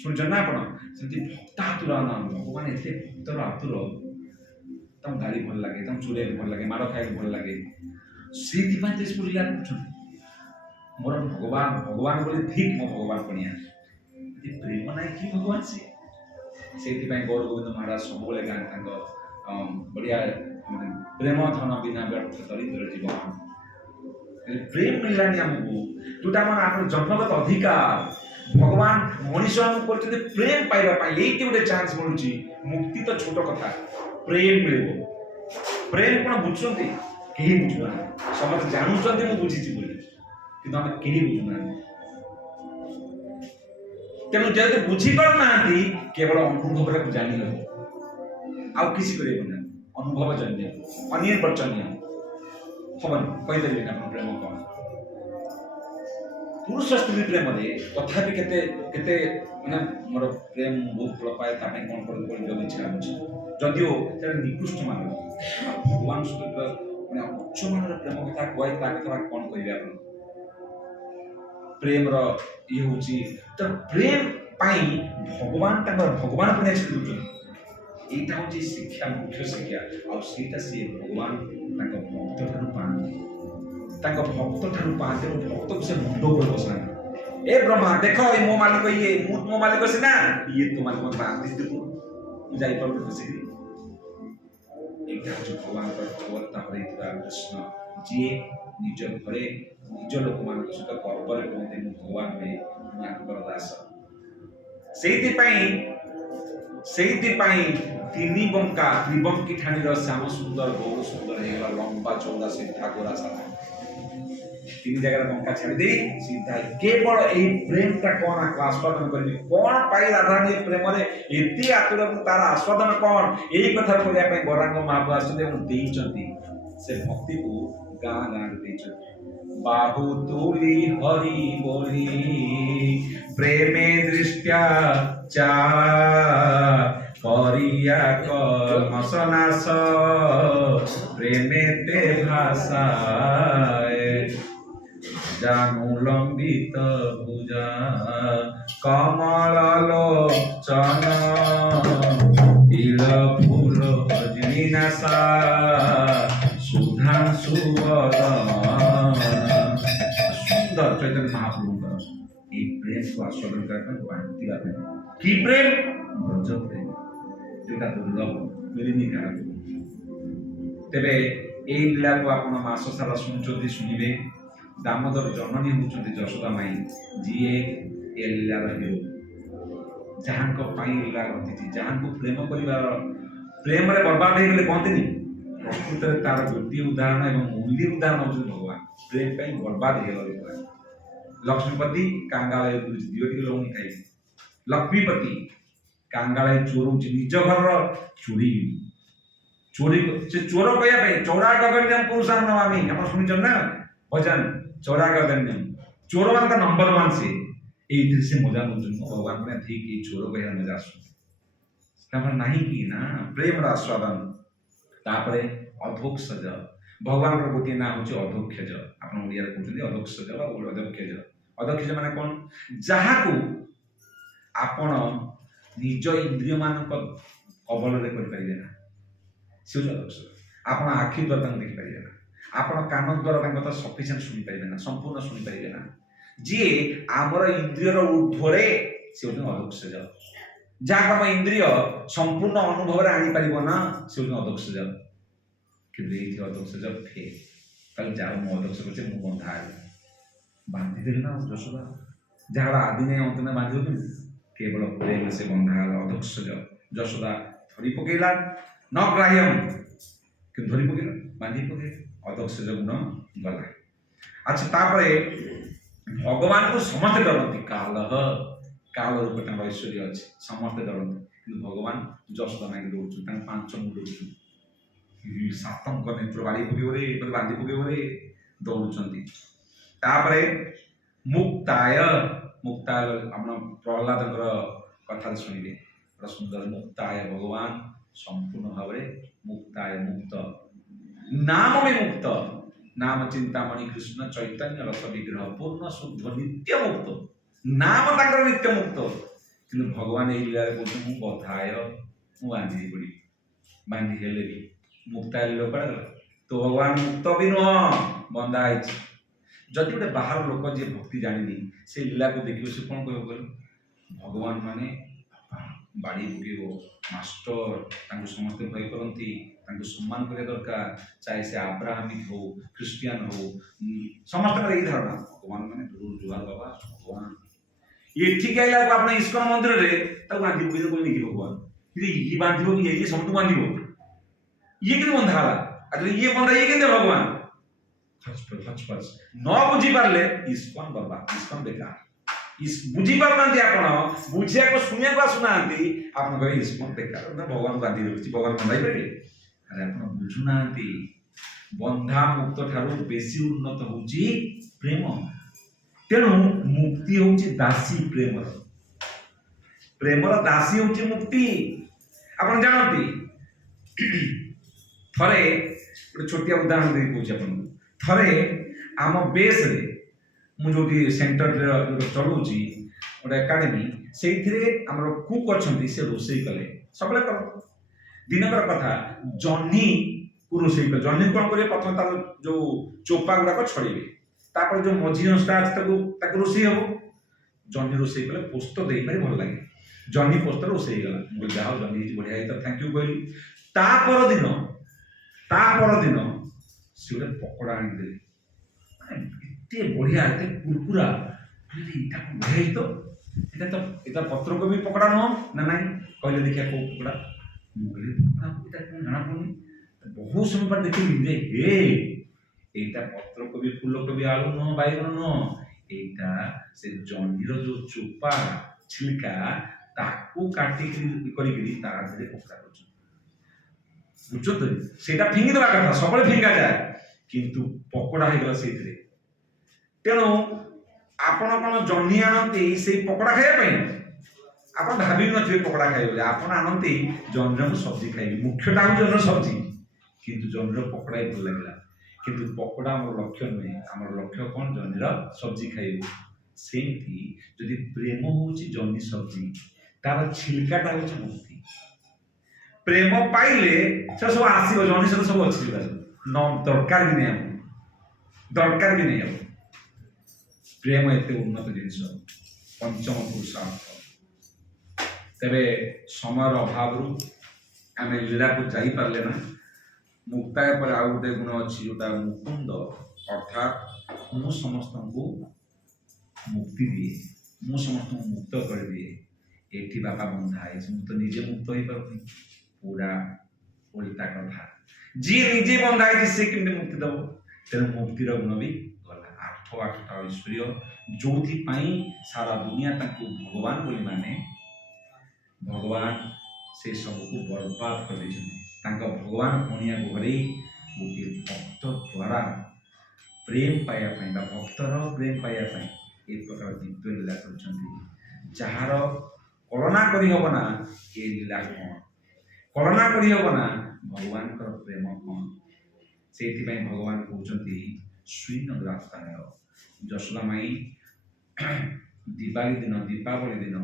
ଶୁଣିଛନ୍ତି ନା ଆପଣ? ସେମିତି ଭକ୍ତାତୁରାଣାମ, ଭଗବାନ ଏତେ ଭକ୍ତର ଆତୁର, ତାଙ୍କୁ ଗାଳି ଭଲ ଲାଗେ, ତାଙ୍କୁ ଚୁରେଇବାକୁ ଭଲ ଲାଗେ, ମାଡ଼ ଖାଇବାକୁ ଭଲ ଲାଗେ। ସେଇଥିପାଇଁ ତ ସ୍କୁଲ ଲିଲା କରୁଛନ୍ତି, ମୋର ଭଗବାନ ଭଗବାନ ବୋଲି ଠିକ୍, ମୋ ଭଗବାନ ପଣିଆ। ପ୍ରେମ ନାହିଁ କି ଭଗବାନ ସିଏ। ସେଇଥିପାଇଁ ଗୌର ଗୋବିନ୍ଦ ମହାରାଜ ସବୁବେଳେ ଗାଆନ୍ତି ତାଙ୍କ ବଢ଼ିଆ, ପ୍ରେମ ଧନ ବିନା ବ୍ୟର୍ଥ ଦରିଦ୍ର ଜୀବନ। ପ୍ରେମ ମିଳିଲାନି ଆମକୁ, ଯୋଉଟା ଆମର ଜନ୍ମଗତ ଅଧିକାର। ଭଗବାନ ମଣିଷ ଆମକୁ କରିଛନ୍ତି ପ୍ରେମ ପାଇବା ପାଇଁ। ଏଇଠି ଗୋଟେ ଚାନ୍ସ ମିଳୁଛି। ମୁକ୍ତି ତ ଛୋଟ କଥା, ପ୍ରେମ ମିଳିବ। ପ୍ରେମ କ'ଣ ବୁଝୁଛନ୍ତି? କେହି ବୁଝୁନାହାନ୍ତି, ସମସ୍ତେ ଜାଣୁଛନ୍ତି ମୁଁ ବୁଝିଛି ବୋଲି। କିନ୍ତୁ ଆମେ କେହି ବୁଝୁନାହାନ୍ତି। ତେଣୁ ଯେହେତୁ ବୁଝିପାରୁନା କେବଳ ଅନୁଭବରେ ଜାଣି ହେବ, ଆଉ କିଛି କରିବ ନାହିଁ। ଅନୁଭବ ଜନ୍ୟ ଅନିର୍ବାଚନୀୟ ହବନି, କହିପାରିବେ ନା ଆପଣ ପ୍ରେମ କଣ? ପୁରୁଷ ସ୍ତ୍ରୀ ପ୍ରେମରେ ତଥାପି କେତେ କେତେ ମାନେ ମୋର ପ୍ରେମ ବହୁତ ଭଲ ପାଏ, ତା ପାଇଁ କଣ କରିବ ବୋଲି ଇଚ୍ଛା ଅଛି, ଯଦିଓ ସେଟା ନିକୃଷ୍ଟ ମାନର। ଭଗବାନ ସହିତ ମାନେ ଉଚ୍ଚ ମାନର ପ୍ରେମ କଥା କୁହାଇ ତା କଥା କଣ କହିବେ ଆପଣ? ପ୍ରେମର ଇଏ ହଉଛି ତ ପ୍ରେମ ପାଇଁ ଭଗବାନ ତାଙ୍କର ଭଗବାନ ପାଇଁ ଶିଖୁଛନ୍ତି। এইটা হচ্ছে শিক্ষা, মুখ্য শিক্ষা। ଆଉ ସେଇଟା ସିଏ ଭଗବାନ ତାଙ୍କ ଭକ୍ତ ଠାରୁ ପାଆନ୍ତି, ତାଙ୍କ ଭକ୍ତ ଠାରୁ ପାଆନ୍ତି ଏବଂ ଭକ୍ତକୁ ସେ ମୁଣ୍ଡ ଉପରେ ବସାନ୍ତି। ଏ ବ୍ରହ୍ମା ଦେଖ, ଏ ମୋ ମାଲିକ ଇଏ, ମୁଁ ମୋ ମାଲିକ ସିନା, ଇଏ ତ ମାଲିକ ପାଆନ୍ତି, ମୁଁ ଯାଇପାରୁନି ବସିକି। এইটা হচ্ছে ଭଗବାନଙ୍କର ଅବତାର ହେଇଥିବା କୃଷ୍ଣ, ଯିଏ ନିଜ ଘରେ ନିଜ ଲୋକମାନଙ୍କ ସହିତ ଗର୍ବରେ କୁହନ୍ତି ମୁଁ ଭଗବାନ ନୁହେଁ, ମୁଁ ଆଙ୍କର ଦାସ। ସେଇଥିପାଇଁ ତିନି ବଙ୍କା ତ୍ରିବଙ୍କୀ ଠାଣିର ଶ୍ୟାମ ସୁନ୍ଦର ଗୌର ସୁନ୍ଦର ହେଇଗଲା, ଲମ୍ବା ଚଉଡ଼ା ସିଧା ଗୋରା ସାଧା। ତିନି ଜାଗାରେ ବଙ୍କା ଛାଡ଼ି ଦେଇ ସିଧା କେବଳ ଏଇ ପ୍ରେମଟା କଣ ଆସ୍ୱାଦନ କରିବି, କଣ ପାଇ ରାଧାରାଣୀ ପ୍ରେମରେ ଏତେ ଆତୁର, ତାର ଆସ୍ୱାଦନ କଣ, ଏଇ କଥା କରିବା ପାଇଁ ଗୌରାଙ୍ଗ ମହାପ୍ରଭୁ ଆସିଛନ୍ତି ଏବଂ ଦେଇଛନ୍ତି ସେ ଭକ୍ତିକୁ ଗାଁ ଗାଁରେ ଦେଇଛନ୍ତି। ବାହୁ ତୁଲି ହରି ବୋଲି প্রেমে দৃষ্টিয়া চা করিয়া কর্মসনাশ প্রেমেতে ভাষায় জানু লম্বিত ভুজা কমল লোচন তিল ফুল রজনী নাসা সুধাংশু সুন্দর চৈতন্য মহাপ্রভুଙ୍କର এই প্রেমକୁ ଆସ୍ୱାଦନ କରିବା ପାଇଁ ବାଣ୍ଟିବା ପାଇଁ। କି ପ୍ରେମ? ବ୍ରଜ ପ୍ରେମ, ଯୋଉଟା ଦୁର୍ଲଭ, ମିଳିନି କାହାକୁ। ତେବେ ଏଇ ଲୀଳାକୁ ଆପଣ ମାସ ସାରା ଶୁଣୁଛନ୍ତି, ଶୁଣିବେ। ଦାମୋଦର ଜନନୀ ହେଉଛନ୍ତି ଯଶୋଦା ମାଇ, ଯିଏ ଏ ଲୀଳାର ହିରୋ, ଯାହାଙ୍କ ପାଇଁ ଲୀଳା ଘଟିଛି, ଯାହାଙ୍କୁ ପ୍ରେମ କରିବାର ପ୍ରେମରେ ବର୍ବାଦ ହେଇଗଲେ କହନ୍ତିନି, ପ୍ରକୃତରେ ତାର ଗୋଟିଏ ଉଦାହରଣ ଏବଂ ମୂଲ୍ୟ ଉଦାହରଣ ହେଉଛନ୍ତି ଭଗବାନ। ପ୍ରେମ ପାଇଁ ବର୍ବାଦ ହେଇଗଲା ଲୋକମାନେ। ଲକ୍ଷ୍ମୀପତି କାଙ୍ଗାଳ ଦିଓଟି ଲହୁଣୀ ଖାଇବି, ଲକ୍ଷ୍ମୀପତି କାଙ୍ଗାଳ ଚୋରଉଛି ନିଜ ଘରର ଚୋରି ସେ ଚୋର କହିବା ପାଇଁ ଚୌରା ଗଗନ୍ୟମ ପୁରୁଷାନ ନମାମି, ଆପଣ ଶୁଣିଛନ୍ତି ନା ଭଜନ ଚୌରା ଗଗନ୍ୟମ, ଚୋର ମାନଙ୍କ ନମ୍ବର ୱାନ୍ ସେ। ଏଇଥିରେ ସେ ମଜା ନେଉଛନ୍ତି, ଭଗବାନ ମାନେ ଠିକ ଏଇ ଚୋର କହିବା ମଜା ଆସୁଛନ୍ତି। ତାପରେ ନାହିଁ କି ନା ପ୍ରେମର ଆସ୍ୱାଦନ। ତାପରେ ଅଧୋକ୍ଷଜ, ଭଗବାନଙ୍କର ଗୋଟିଏ ନାଁ ହଉଛି ଅଧୋକ୍ଷଜ, ଆପଣ ଓଡ଼ିଆରେ କହୁଛନ୍ତି ଅଧୋକ୍ଷଜ ବା ଅଧୋକ୍ଷଜ। ଅଧୋକ୍ଷଜ ମାନେ କଣ? ଯାହାକୁ ଆପଣ ନିଜ ଇନ୍ଦ୍ରିୟ ମାନଙ୍କ କବଳରେ କରିପାରିବେ ନା, ସେ ହଉଛି ଅଧୋକ୍ଷଜ। ଆପଣ ଆଖି ଦ୍ୱାରା ତାଙ୍କୁ ଦେଖିପାରିବେ ନା, ଆପଣ କାନ ଦ୍ୱାରା ତାଙ୍କ କଥା ସଫିସିଏଣ୍ଟ ଶୁଣିପାରିବେ ନା, ସମ୍ପୂର୍ଣ୍ଣ ଶୁଣିପାରିବେ ନା। ଯିଏ ଆମର ଇନ୍ଦ୍ରିୟର ଊର୍ଦ୍ଧ୍ୱରେ, ସେ ହଉଛନ୍ତି ଅଧୋକ୍ଷଜ। ଯାହାକୁ ଆମ ଇନ୍ଦ୍ରିୟ ସମ୍ପୂର୍ଣ୍ଣ ଅନୁଭବରେ ଆଣିପାରିବ ନା, ସେ ହଉଛନ୍ତି ଅଧୋକ୍ଷଜ। କିନ୍ତୁ ଏଇଠି ଅଧୋକ୍ଷଜ ଫେଲ୍। ତାହେଲେ ଯାହା ମୁଁ ଅଧୋକ୍ଷ କରୁଛି, ମୁଁ ବନ୍ଧା ହେବି, ବାନ୍ଧିଦେଲି ନା ଯଶୋଦା, ଯାହାର ଆଦି ନାହିଁ ଅନ୍ତ ନାହିଁ, ବାନ୍ଧିବ କେମିତି? କେବଳ ପ୍ରେମ ସେ ବନ୍ଧା ହେଲା। ଅଧୋକ୍ଷଜ ଯଶୋଦା ଧରି ପକେଇଲା, ନ ଗ୍ରାହ୍ୟମ, କିନ୍ତୁ ଧରି ପକେଇଲା, ବାନ୍ଧି ପକେଇଲା, ଅଧୋକ୍ଷଜ ଗୁଣ ଗଲା। ଆଚ୍ଛା, ତାପରେ ଭଗବାନଙ୍କୁ ସମସ୍ତେ ଡରନ୍ତି, କାଳ ରୂପେ ତାଙ୍କ ଐଶ୍ୱର୍ଯ୍ୟ ଅଛି, ସମସ୍ତେ ଡରନ୍ତି। କିନ୍ତୁ ଭଗବାନ ଯଶୋଦା ମାଇକି ଦଉଛନ୍ତି, ତାଙ୍କ ପାଞ୍ଚ ମୁଣ୍ଡ ଦଉଛନ୍ତି, ସାତଙ୍କ ନେତ୍ର ବାଡ଼ି ପକେଇବରେ, ବାନ୍ଧି ପକେଇବରେ ଦୌଡୁଛନ୍ତି। ତାପରେ ମୁକ୍ତାୟ, ମୁକ୍ତାୟ ଆପଣ ପ୍ରହ୍ଲାଦଙ୍କର କଥା ଶୁଣିବେ, ବଡ଼ ସୁନ୍ଦର। ମୁକ୍ତାୟ ଭଗବାନ ସମ୍ପୂର୍ଣ୍ଣ ଭାବରେ ମୁକ୍ତାୟ, ମୁକ୍ତ, ନାମ ବିମୁକ୍ତ, ନାମ ଚିନ୍ତାମଣି କୃଷ୍ଣ ଚୈତନ୍ୟ ରସ ବିଗ୍ରହ, ପୂର୍ଣ୍ଣ ଶୁଦ୍ଧ ନିତ୍ୟ ମୁକ୍ତ, ନାମ ତାଙ୍କର ନିତ୍ୟ ମୁକ୍ତ। କିନ୍ତୁ ଭଗବାନ ଏଇ ଲୀଳାରେ କହୁଛନ୍ତି ମୁଁ ବଧାୟ, ମୁଁ ବାନ୍ଧି ପଡ଼ିବି, ବାନ୍ଧି ହେଲେ ବି ମୁକ୍ତାୟ ଲୋକ ତ ଭଗବାନ ମୁକ୍ତ ବି ନୁହଁ, ବନ୍ଧା ହେଇଛି। ଯଦି ଗୋଟେ ବାହାର ଲୋକ ଯିଏ ଭକ୍ତି ଜାଣିନି, ସେ ଲୀଳାକୁ ଦେଖିବ, ସେ କଣ କହିବ କହିଲ? ଭଗବାନ ମାନେ ବାଡ଼ି ପକେଇବ, ମାଷ୍ଟର, ତାଙ୍କୁ ସମସ୍ତେ ଭୟ କରନ୍ତି, ତାଙ୍କୁ ସମ୍ମାନ କରିବା ଦରକାର, ଚାहे ସେ ଆବ୍ରାହମିକ ହଉ, ଖ୍ରୀଷ୍ଟିଆନ ହଉ, ସମସ୍ତଙ୍କର ଏଇ ଧାରଣା, ଭଗବାନ ମାନେ ଦୂରରୁ ଜୁହାର ବାବା ଭଗବାନ। ଏଠିକି ଆଇଲାକୁ ଆପଣ ଇସ୍କନ ମନ୍ଦିରରେ ତାକୁ ବାନ୍ଧି ପକେଇ ଦେବ ନେଇକି ଭଗବାନ, କିନ୍ତୁ ଇଏ ବାନ୍ଧିବ କି ଇଏ ସବୁଠୁ ବାନ୍ଧିବ, ଇଏ କିନ୍ତୁ ବନ୍ଧା ହେଲା। ଆଚ୍ଛା, ଇଏ ବନ୍ଧା, ଇଏ କେମିତି ଭଗବାନ? ହଚ हचपच न बुझी पारले इस्कन बर्बाद इस्कन बेकार बुझी पारना आपण बुझिया को सुनिया को आसुना आपण कहे इस्कन बेकार ना भगवान बांधी रखी भगवान बंधाई पारे अरे आपण बुझुना बंधा मुक्त ठारू बेसी उन्नत होची प्रेम तेणु मुक्ति होची दासी प्रेमर प्रेमर दासी होची मुक्ति आपण जानती थरे गोटे छोटिया उदाहरण दे कहूँ आपन थरे आम बेस रे मु जो सेंटर चलाऊँगी गोटे एकाडेमी से कुक अच्छा से रोसे कले सब दिनकर कथा जह्नी को रोसे कले जह्नी कौन करेंगे प्रथम तार जो चोपा गुड़ाक छड़ेबे तापर जो मझी अंशटा अच्छे रोसे हम जह्नी रोसे कले पोस्त दे पारे भल लगे जह्नी पोस्त रोसे गला जाओ जह्नी बढ़िया थैंक यू कहली ता पर दिन से गोटे पकड़ा आनीदे एते बढ़िया एते कुरकुरा बढ़िया तो पत्रकोबी पकड़ा नुह ना ना कहले देखिए कौ पकड़ा मुझे पकड़ा जाना पड़नी बहुत समय पर देखिए हे एटा पत्रकोबी फूलकोबी आलू नुह बैगन नुह एटा से जह्नीर जो चोपा छिलका ताकू काटिक करी ता धीरे पकड़ा कर बुझते सेटा फिंगी देवा कथा सब फिंगा जाए किंतु पकड़ा हो गला से तेणु आपण कौन जह्नी आनती से पकड़ा खाया आप भावी नी पकड़ा खाइबे आप आनती जह्नीर सब्जी खाइबे मुख्यटा हूँ जह्नीर सब्जी किंतु जह्नीर पकड़ा ही भल लगे किंतु पकड़ा आम लक्ष्य नुहे आम लक्ष्य कौन जह्नीर सब्जी खाइबे सेमती जदि प्रेम हूँ जह्नी सब्जी तार छिलकाटा हूँ मुक्ति प्रेम पाइले से सब आसो जह्नी सहित सब अच्छी न दरकार भी नहीं दरकार भी नहीं प्रेम एत उन्नत जिनस पंचम पुरुषार्थ तेरे समय अभाव आम लीला को जापारे ना मुक्ताय पर आउ गोटे गुण अच्छी जोटा मुकुंद अर्थात मु समस्त को मुक्ति दिए मु समस्त मुक्त कर दिए एठी बापा बंधा है तो निजे मुक्त हो पार पूरा उल्टा कथा जी निजे बंधा है से केमती मुक्ति दब तेणु मुक्तिर गुण भी गला आठटा ऐश्वर्य जो सारा दुनिया भगवान बोली माने भगवान से सबको बर्बाद कर भगवान पणिया घरे गोटे भक्त द्वारा प्रेम पाइबापी भक्तर प्रेम पाइबापी ए प्रकार दिव्य लीला कर जार कल्पना करना ये लीला कौन कल्पना करना भगवान प्रेम कौन से भगवान कहते स्वीन रास्ताय यशोदा माई दीपावली दिन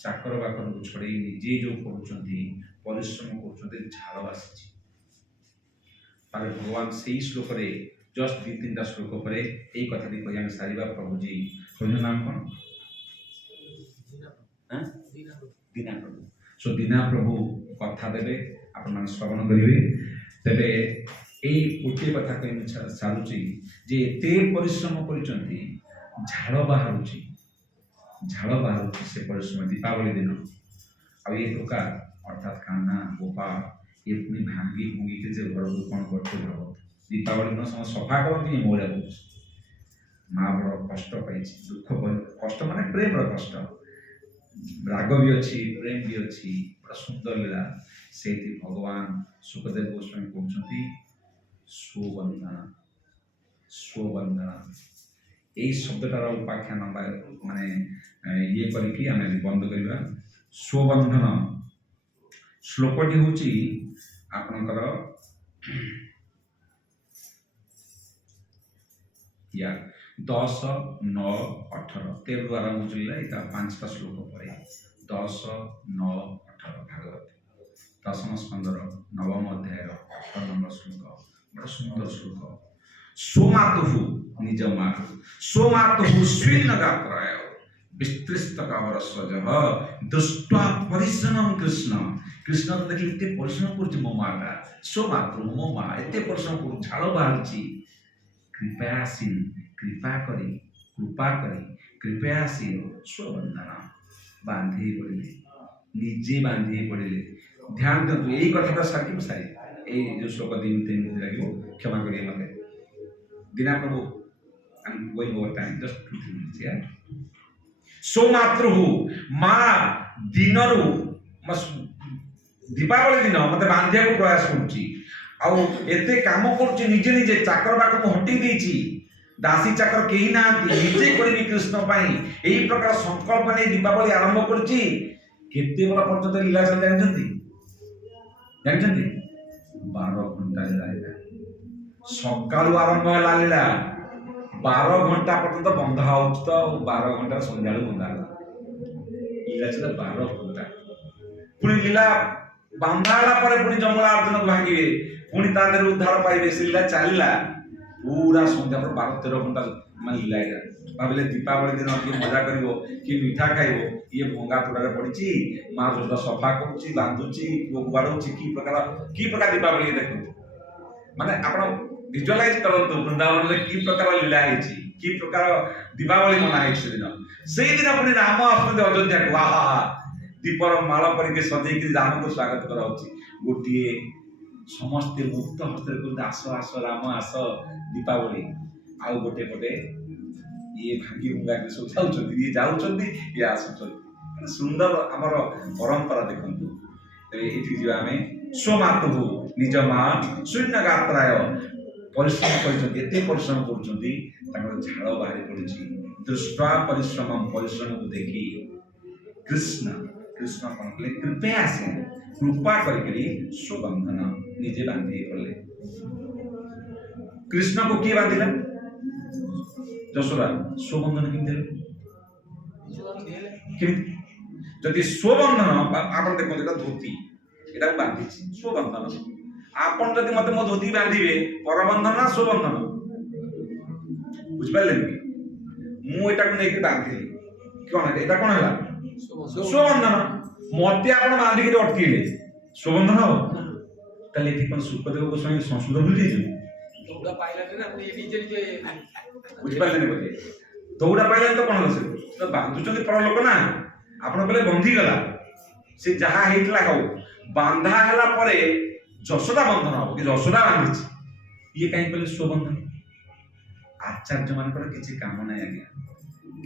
चाकर बाकर को छड़े निजे जो कर परिश्रम कर झाड़ आसी भगवान से ही श्लोक जस्ट 2-3टा श्लोक पर यही कथा कही सारा प्रभुजी कह नाम कौन दीना प्रभु सो दीना प्रभु कथा देवे आपण श्रवण करेंगे तेरे यही गोटे कथा कह सारूची जे एते परिश्रम कर झाड़ बाहर से परिश्रम दीपावली दिन आ ये प्रकार अर्थात कान्हा गोपाल ये पुणी भांगी भूंगी के घर को कौन करते भाव दीपावली दिन समय सफा करती मोरा माँ बड़ कष्ट पाई दुख कष्ट माने प्रेम कष्ट राग भी अच्छी प्रेम भी अच्छी बड़ा सुंदर लीला से भगवान सुखदेव गोस्वामी कहते स्वबंधना यही शब्दटार उपाख्यान माने ये करके आम बंद करवा स्वबंधन श्लोकटी हूँ आपणकर या 10, 9, 18 तेरु आरंभ चलला यहाँ 5टा श्लोक पर 10, 9, 18 भागवत 10म स्कंदर 9म अध्याय 18 नंबर श्लोक बड़ा सुंदर श्लोक सोमातु निज मातु सोमातु स्वीन गात्राय विस्तृत कावरस्वज दृष्टा परिश्रम कृष्ण कृष्ण तो देखिए एते परिश्रम कर मो माटा सोमातु मो माँ एते परिश्रम कर झाड़ बाहरी कृपयासीन कृपा करी कृपयासीन स्वबंधना बांधे पड़े निजे बांधे पड़े ध्यान दिंतु यही कथा सारी सारी यही जो श्लोक 2-3 मिनट लगे क्षमा करिए मत Dina Prabhu, I'm going over time, just 2-3 minutes, yeah. So ମାତୃହୁ ମା ଦିନରୁ ଦୀପାବଳି ଦିନ ମତେ ବାନ୍ଧିବାକୁ ପ୍ରୟାସ କରୁଛି, ଆଉ ଏତେ କାମ କରୁଛି, ନିଜେ ନିଜେ ଚାକର ବାକକୁ ହଟେଇ ଦେଇଛି, ଦାସୀ ଚାକର କେହି ନାହାନ୍ତି, ନିଜେ କରିବି କୃଷ୍ଣ ପାଇଁ, ଏହି ପ୍ରକାର ସଂକଳ୍ପ ନେଇ ଦୀପାବଳି ଆରମ୍ଭ କରୁଛି। କେତେ ବଡ଼ ପର୍ଯ୍ୟନ୍ତ ଲୀଳା ଚାଲି ଜାଣିଛନ୍ତି? 12 ଘଣ୍ଟା ଲୀଳା। ସକାଳୁ ଆରମ୍ଭ ହେଲା ଲୀଳା, 12 ଘଣ୍ଟା ପର୍ଯ୍ୟନ୍ତ ବନ୍ଧା ହଉଛି ତ, 12 ଘଣ୍ଟା ସନ୍ଧ୍ୟାବେଳୁ ବନ୍ଧା ହେଲା। ଲୀଳା ଥିଲା 12 ଘଣ୍ଟା। ପୁଣି ଲୀଳା ବାନ୍ଧା ହେଲା ପରେ ପୁଣି ଜଙ୍ଗଲାର୍ଜୁନକୁ ଭାଙ୍ଗିବେ, ପୁଣି ତା ଦେହରେ ଉଦ୍ଧାର ପାଇବେ। ସେ ଲୀଳା ଚାଲିଲା ପୁରା ସନ୍ଧ୍ୟା ପରେ 12-13 ଘଣ୍ଟା ମାନେ ଲୀଳା ଏଇଟା। ଭାବିଲେ ଦୀପାବଳି ଦିନ କିଏ ମଜା କରିବ, କିଏ ମିଠା ଖାଇବ, ଇଏ ଭଙ୍ଗା ତୁଡ଼ାରେ ପଡ଼ିଛି, ମା ଯୋଉଟା ସଫା କରୁଛି, ବାନ୍ଧୁଛି, ପୁଅକୁ ବାଡ଼ଉଛି, କି ପ୍ରକାର ଦୀପାବଳି ଦେଖନ୍ତୁ। ମାନେ ଆପଣ ଭିଜୁଆଲାଇଜ କରନ୍ତୁ ବୃନ୍ଦାବନରେ କି ପ୍ରକାର ଲୀଳା ହେଇଛି, କି ପ୍ରକାର ଦୀପାବଳି ମନା ହେଇଛି ସେଦିନ। ସେଇଦିନ ପୁଣି ରାମ ଆସୁଛନ୍ତି ଅଯୋଧ୍ୟାକୁ, ଆହା ଦୀପର ମାଳ କରିକି ସଜେଇକି ରାମକୁ ସ୍ୱାଗତ କରାଉଛି। ଗୋଟିଏ ସମସ୍ତେ ମୁକ୍ତ ହସ୍ତରେ କହୁଛନ୍ତି ଆସ ଆସ ରାମ ଆସ ଦୀପାବଳି, ଆଉ ଗୋଟେ ପଟେ ଇଏ ଭାଙ୍ଗି ଭୁଙ୍ଗାକି ସବୁ ଯାଉଛନ୍ତି, ଇଏ ଯାଉଛନ୍ତି, ଇଏ ଆସୁଛନ୍ତି। ସୁନ୍ଦର ଆମର ପରମ୍ପରା ଦେଖନ୍ତୁ। ଏଇଠି ଯିବା ଆମେ। ସ୍ୱମାତୃ ନିଜ ମା ଶୂନ୍ୟ ଗାତ୍ରାୟ ପରିଶ୍ରମ କରିଛନ୍ତି, ଏତେ ପରିଶ୍ରମ କରୁଛନ୍ତି ତାଙ୍କର ଝାଳ ବାହାରି ପଡୁଛି। ଦୃଷ୍ଟା ପରିଶ୍ରମ, ପରିଶ୍ରମକୁ ଦେଖି କୃଷ୍ଣ କଣ କଲେ? କୃପା ଆସେ, କୃପା କରିକି ସ୍ୱବନ୍ଧନ ନିଜେ ବାନ୍ଧି କଲେ। କୃଷ୍ଣକୁ କିଏ ବାନ୍ଧିଲା? ଯଶୋଦା। ସ୍ୱବନ୍ଧନ କେମିତି ହେଲା? କେମିତି? ଯଦି ସ୍ୱବନ୍ଧନ, ଆପଣ ଦେଖନ୍ତୁ ଏଟା ଧୋତି, ଏଟାକୁ ବାନ୍ଧିଛି ସ୍ୱବନ୍ଧନ। ଆପଣ ଯଦି ମତେ ମୋ ଧୋତି ବାନ୍ଧିବେ, ପରବନ୍ଧନ ନା ସ୍ୱବନ୍ଧନ? ବୁଝିପାରିଲେନି କି? ମୁଁ ଏଟାକୁ ନେଇକି ବାନ୍ଧିଲି, କଣ ଏଟା କଣ ହେଲା? ସ୍ୱବନ୍ଧନ। ମତେ ଆପଣ ବାନ୍ଧିକି ଅଟକେଇଲେ, ସ୍ୱବନ୍ଧନ ହବ? ତାହେଲେ ଏଠି କଣ ସୁଖଦେବ ଗୋସ୍ୱାମୀ ସଂସ୍କୃତ ଭୁଲି ଯାଇଛନ୍ତି? ବୁଝିପାରିଲେନି ବୋଧେ? ଦୌଡ଼ା ପାଇଲାନି ତ କଣ ହେଲା? ସେ ବାନ୍ଧୁଛନ୍ତି ପର ଲୋକ ନା, ଆପଣ କହିଲେ ବନ୍ଧିଗଲା, ସେ ଯାହା ହେଇଥିଲା ହଉ। ବାନ୍ଧା ହେଲା ପରେ ଯଶୋଦା ବନ୍ଧନ ହବ, କି ଯଶୋଦା ବାନ୍ଧିଛି, ଇଏ କାହିଁ କହିଲେ ସ୍ୱବନ୍ଧନ? ଆଚାର୍ଯ୍ୟ ମାନଙ୍କର କିଛି କାମ ନାହିଁ ଆଜ୍ଞା।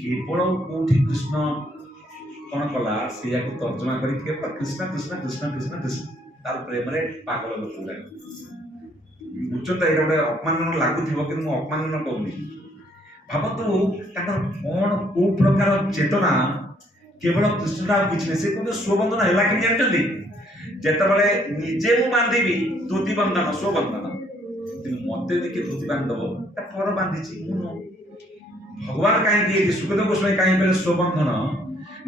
କେବଳ କୋଉଠି କୃଷ୍ଣ କଣ କଲା ସେଇଆକୁ ତର୍ଜମା କରି କେବଳ କୃଷ୍ଣ କୃଷ୍ଣ କୃଷ୍ଣ କୃଷ୍ଣ କୃଷ୍ଣ, ତାର ପ୍ରେମରେ ପାଗଳ ଲୋକ ଗୁଡାକ। ବୁଝୁଛନ୍ତି? ଏଇଟା ଗୋଟେ ଅପମାନଜନକ ଲାଗୁଥିବ, କିନ୍ତୁ ମୁଁ ଅପମାନଜନକ କହୁନି। ଭାବନ୍ତୁ ତାଙ୍କର କଣ କୋଉ ପ୍ରକାର ଚେତନା, କେବଳ କୃଷ୍ଣଟା ଆଉ କିଛି ନାହିଁ। ସେ କହୁଛନ୍ତି ସ୍ୱବନ୍ଧନ ହେଲା କେମିତି ଜାଣିଛନ୍ତି? ଯେତେବେଳେ ନିଜେ ମୁଁ ବାନ୍ଧିବି ଧୋତି ବନ୍ଧନ ସ୍ୱବନ୍ଧନ, କିନ୍ତୁ ମତେ ଯଦି କିଏ ଧୋତି ବାନ୍ଧିଦବ ତା ପର ବାନ୍ଧିଛି ମୁଁ ନୁହଁ। ଭଗବାନ କାହିଁକି ସୁଖଦେବ ଗୋସ୍ୱାମୀ କାହିଁକି କହିଲେ ସ୍ୱବନ୍ଧନ?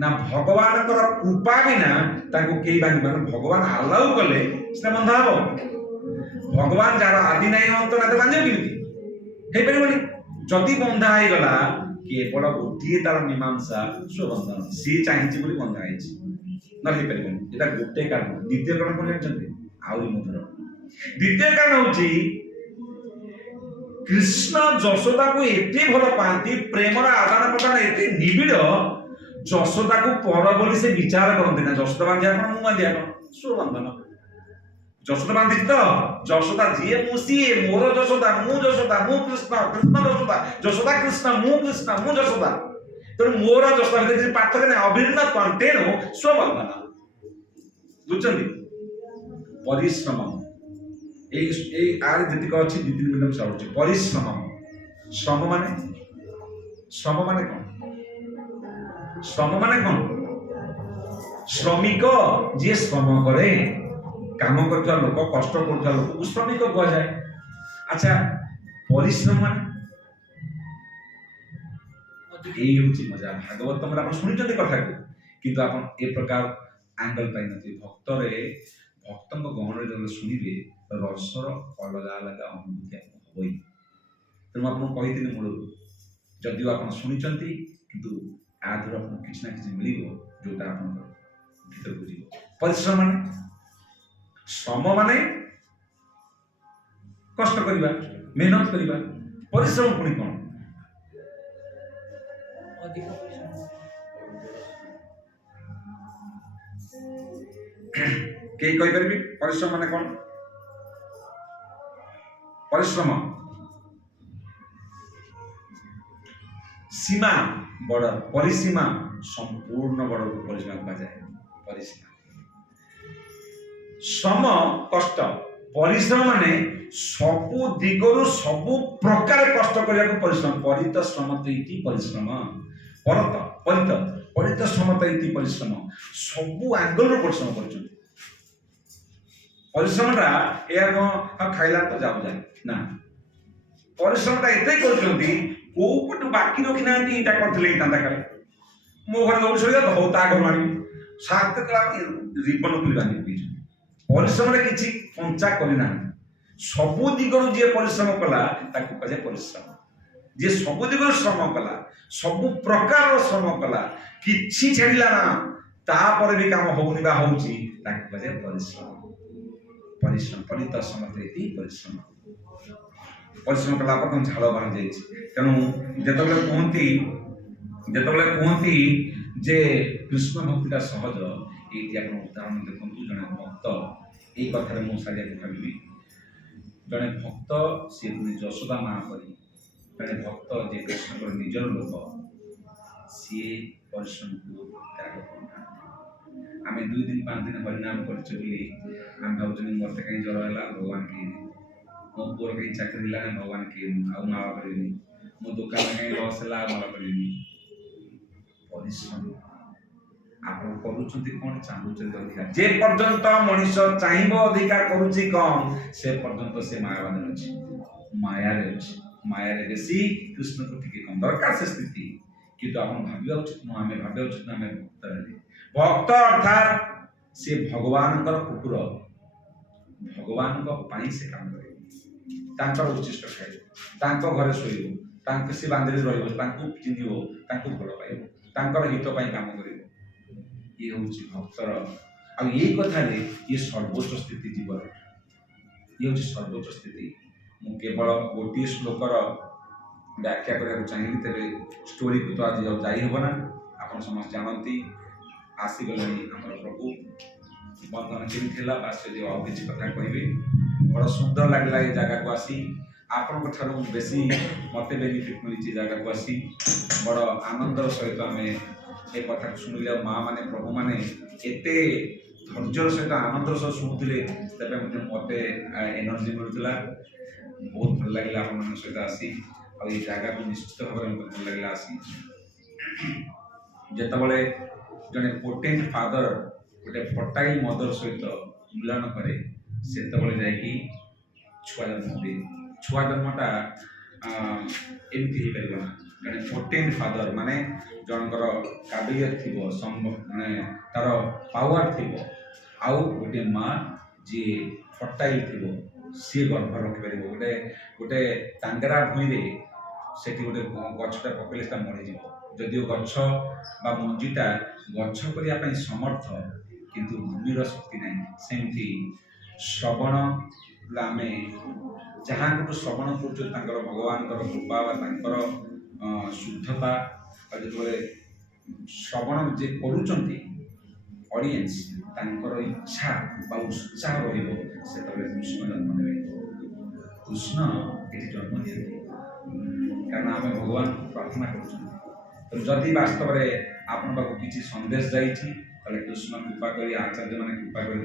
ନା ଭଗବାନଙ୍କର କୃପା ବିନା ତାଙ୍କୁ କେହି ବାନ୍ଧିପାରେ। ଭଗବାନ ଆଲାଉ କଲେ ସେଟା ବନ୍ଧା ହବ। ଭଗବାନ ଯାହାର ଆଦି ନାହିଁ ଅନ୍ତ ନାହିଁ, ବାନ୍ଧିବ କେମିତି? ହେଇପାରିବନି। ଯଦି ବନ୍ଧା ହେଇଗଲା, କେବଳ ଗୋଟିଏ ତାର ମୀମାଂସା ସ୍ୱବନ୍ଧନ, ସିଏ ଚାହିଁଛି ବୋଲି ବନ୍ଧା ହେଇଛି, ନ ହେଇପାରିବନି। ଏଟା ଗୋଟେ କାରଣ। ଦ୍ୱିତୀୟ କାରଣ କଣ ଜାଣିଛନ୍ତି? ଆହୁରି ମଧୁର। ଦ୍ୱିତୀୟ କାରଣ ହଉଛି କୃଷ୍ଣ ଯଶୋଦାକୁ ଏତେ ଭଲ ପାଆନ୍ତି, ପ୍ରେମର ଆଦାନ ପ୍ରଦାନ ଏତେ ନିବିଡ଼, ଯଶୋଦାକୁ ପର ବୋଲି ସେ ବିଚାର କରନ୍ତି ନା। ଯଶୋଦା ବାନ୍ଧିବା କଣ, ମୁଁ ବାନ୍ଧିବା କଣ? ସ୍ୱବନ୍ଧନ। ଯଶୋଦା ବାନ୍ଧିଛି ତ, ଯଶୋଦା ଯିଏ ମୁଁ ସିଏ, ମୋର ଯଶୋଦା, ମୁଁ ଯଶୋଦା, ମୁଁ କୃଷ୍ଣ, କୃଷ୍ଣ ଯଶୋଦା, ଯଶୋଦା କୃଷ୍ଣ, ମୁଁ କୃଷ୍ଣ, ମୁଁ ଯଶୋଦା। ତେଣୁ ମୋର ଯଶୋଦା ଭିତରେ କିଛି ପାର୍ଥକ୍ୟ ନାହିଁ, ଅଭିନ୍ନ। ତେଣୁ ସ୍ୱବନ୍ଧନ। ବୁଝୁଛନ୍ତି? ପରିଶ୍ରମ, ଏଇ ଆର ଯେତିକ ଅଛି 2-3 ମିନିଟ ସରୁଛି। ପରିଶ୍ରମ, ଶ୍ରମ ମାନେ କଣ? ଶ୍ରମ ମାନେ କଣ? ଶ୍ରମିକ ଯିଏ ଶ୍ରମ କରେ, କାମ କରୁଥିବା ଲୋକ, କଷ୍ଟ କରୁଥିବା ଲୋକକୁ ଶ୍ରମିକ କୁହାଯାଏ। ଆଚ୍ଛା, ପରିଶ୍ରମ ମାନେ? ଏଇ ହଉଛି ମଜା। ଭାଗବତମରେ ଆପଣ ଶୁଣିଛନ୍ତି କଥାକୁ, କିନ୍ତୁ ଆପଣ ଏ ପ୍ରକାର ଆଙ୍ଗଲ ପାଇନଥିବେ। ଭକ୍ତଙ୍କ ଗହଣରେ ଯେତେବେଳେ ଶୁଣିବେ, ରସର ଅଲଗା ଅଲଗା ଅନୁଭୂତି ଆପଣ ହୁଏ। ତେଣୁ ଆପଣଙ୍କୁ କହିଥିଲି ମୂଳରୁ, ଯଦିଓ ଆପଣ ଶୁଣିଛନ୍ତି, କିନ୍ତୁ ଆ ଦ୍ୱାରା ଆପଣଙ୍କୁ କିଛି ନା କିଛି ମିଳିବ, ଯୋଉଟା ଆପଣଙ୍କର ଭିତରକୁ ଯିବ। ପରିଶ୍ରମ ମାନେ? ଶ୍ରମ ମାନେ କଷ୍ଟ କରିବା, ମେହନତ କରିବା। ପରିଶ୍ରମ ପୁଣି କଣ? କେହି କହିପାରିବେ ପରିଶ୍ରମ ମାନେ କଣ? ପରିଶ୍ରମ सीमा बॉर्डर परिसीमा संपूर्ण बॉर्डर को परिसीमा कहा जाए। परिसीमा श्रम कष्ट परिश्रम माने सबु दिगरु सबु प्रकार कष्ट करिया को परिश्रम परित श्रम तैति परिश्रम परत परित परित श्रम तैति परिश्रम सबु एंगल रो परिश्रम करछन। परिश्रमटा या खाइला तो जाऊ जाए ना परिश्रमटा एते करछन्ती को पट बाकी रखि नांती इटा करथले तांदा करे मो घर दौड़ छड़िया तो ता घर मानी सात कला रिबन खुली बांधी पीछ परिश्रम रे किछि पंचा करि ना सबु दिगरु जे परिश्रम कला ताकू कहे परिश्रम जे सबु दिगरु श्रम कला सबु प्रकार श्रम कला किछि छेडिला ना ता पर भी काम होउनी बा होउची ताकू कहे परिश्रम। परिश्रम परित समतेति परिश्रम परिश्रम कला पर झाड़ बाहर जाइए तेणु जेतबले कहती जे कृष्ण भक्तिटा सहज ये उदाहरण देखो जड़े भक्त ये कथार मुझे भावी जड़े भक्त सी पुणी यशोदा माँ परी जड़े भक्त जे कृष्ण निजर लोक सी परिश्रम को त्याग करना आम 2 दिन 5 दिन हरिनाम करें भावुँ मत कहीं ज्वर है भगवान के मो पुअर कहीं चाकरी लगा भगवान के माला कर मो दुकान कहीं लस है माला कर परिश्रम आप कौन चाहूँ अधिकार जे पर्यंत मनीष चाहब अधिकार करुच्ची कम से पर्यंत से मायावाद अच्छी माया बेसी कृष्ण को टिके कम दरकार से स्थिति किंतु आप भाविया उचित नुह आम भाविया उचित आम भक्त अर्थात से भगवान कुकुर भगवान से काम करे उच्चिष्ट खाए घरे शोब से बांधे चिन्ह भल पाइब हित काम कर ये हूँ भक्तर आई कथा ये सर्वोच्च स्थिति जीवन ये हूँ सर्वोच्च स्थिति मु केवल गोटे श्लोकर व्याख्या करने चाहिए तेरे स्टोरी को तो आज जाइबना आप समस्त जानती आसीगले आम प्रभु बंधन केमी बास जो आउ कि कथा कह बड़ा सुंदर लगे ये जगह को आसी आपण बेसी मत बेनिफिट मिली जगह को आसी बड़ आनंदर सहित आम ये कथा शुणिले माँ मैंने प्रभु मैंने एत धैर्यर सहित आनंदर सहित शुणुले तेज मत एनर्जी मिलूला बहुत भल लगे आप सहित आसी आई जगह को निश्चित भाव में भल लगे आसी जितेबाला जड़े पोटेंट फादर गोटे फर्टाइल मदर सहित मिलन करे से जाकि छुआ जन्म दे छुआ जन्मटा एमती हो पार जड़े पोटेंट फादर माने जनकर काबिलियत थी माने तार पावर थी आउ गोटे माँ जी फर्टाइल थी सी गर्भ रखिपर गोटे गोटे टांगरा भूई से गोटे गछटा पकड़े मरीज जदिव गछ बा मंजीटा गछ करने समर्थ किंतु भूमिर शक्ति ना सेमती श्रवण आम जहाँ को श्रवण कर भगवान कृपा शुद्धता जो श्रवण जे ऑडियंस इच्छा उत्साह से कृष्ण जन्म ने कृष्ण ये जन्म दिए कारण आम भगवान को प्रार्थना कर तो जदि वास्तव में आपण पाक किसी संदेश जाइए कृष्ण कृपा कर आचार्य मैंने कृपा कर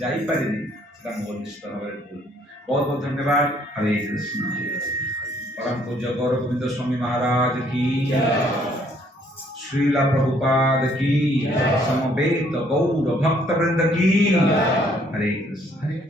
जापारे मोर निश्चित भाव भूल बहुत बहुत धन्यवाद। हरे कृष्ण। परम पूज्य गौर गोविंद स्वामी महाराज की श्रीला प्रभुपाद की समवेत गौर भक्त वृंद की हरे कृष्ण।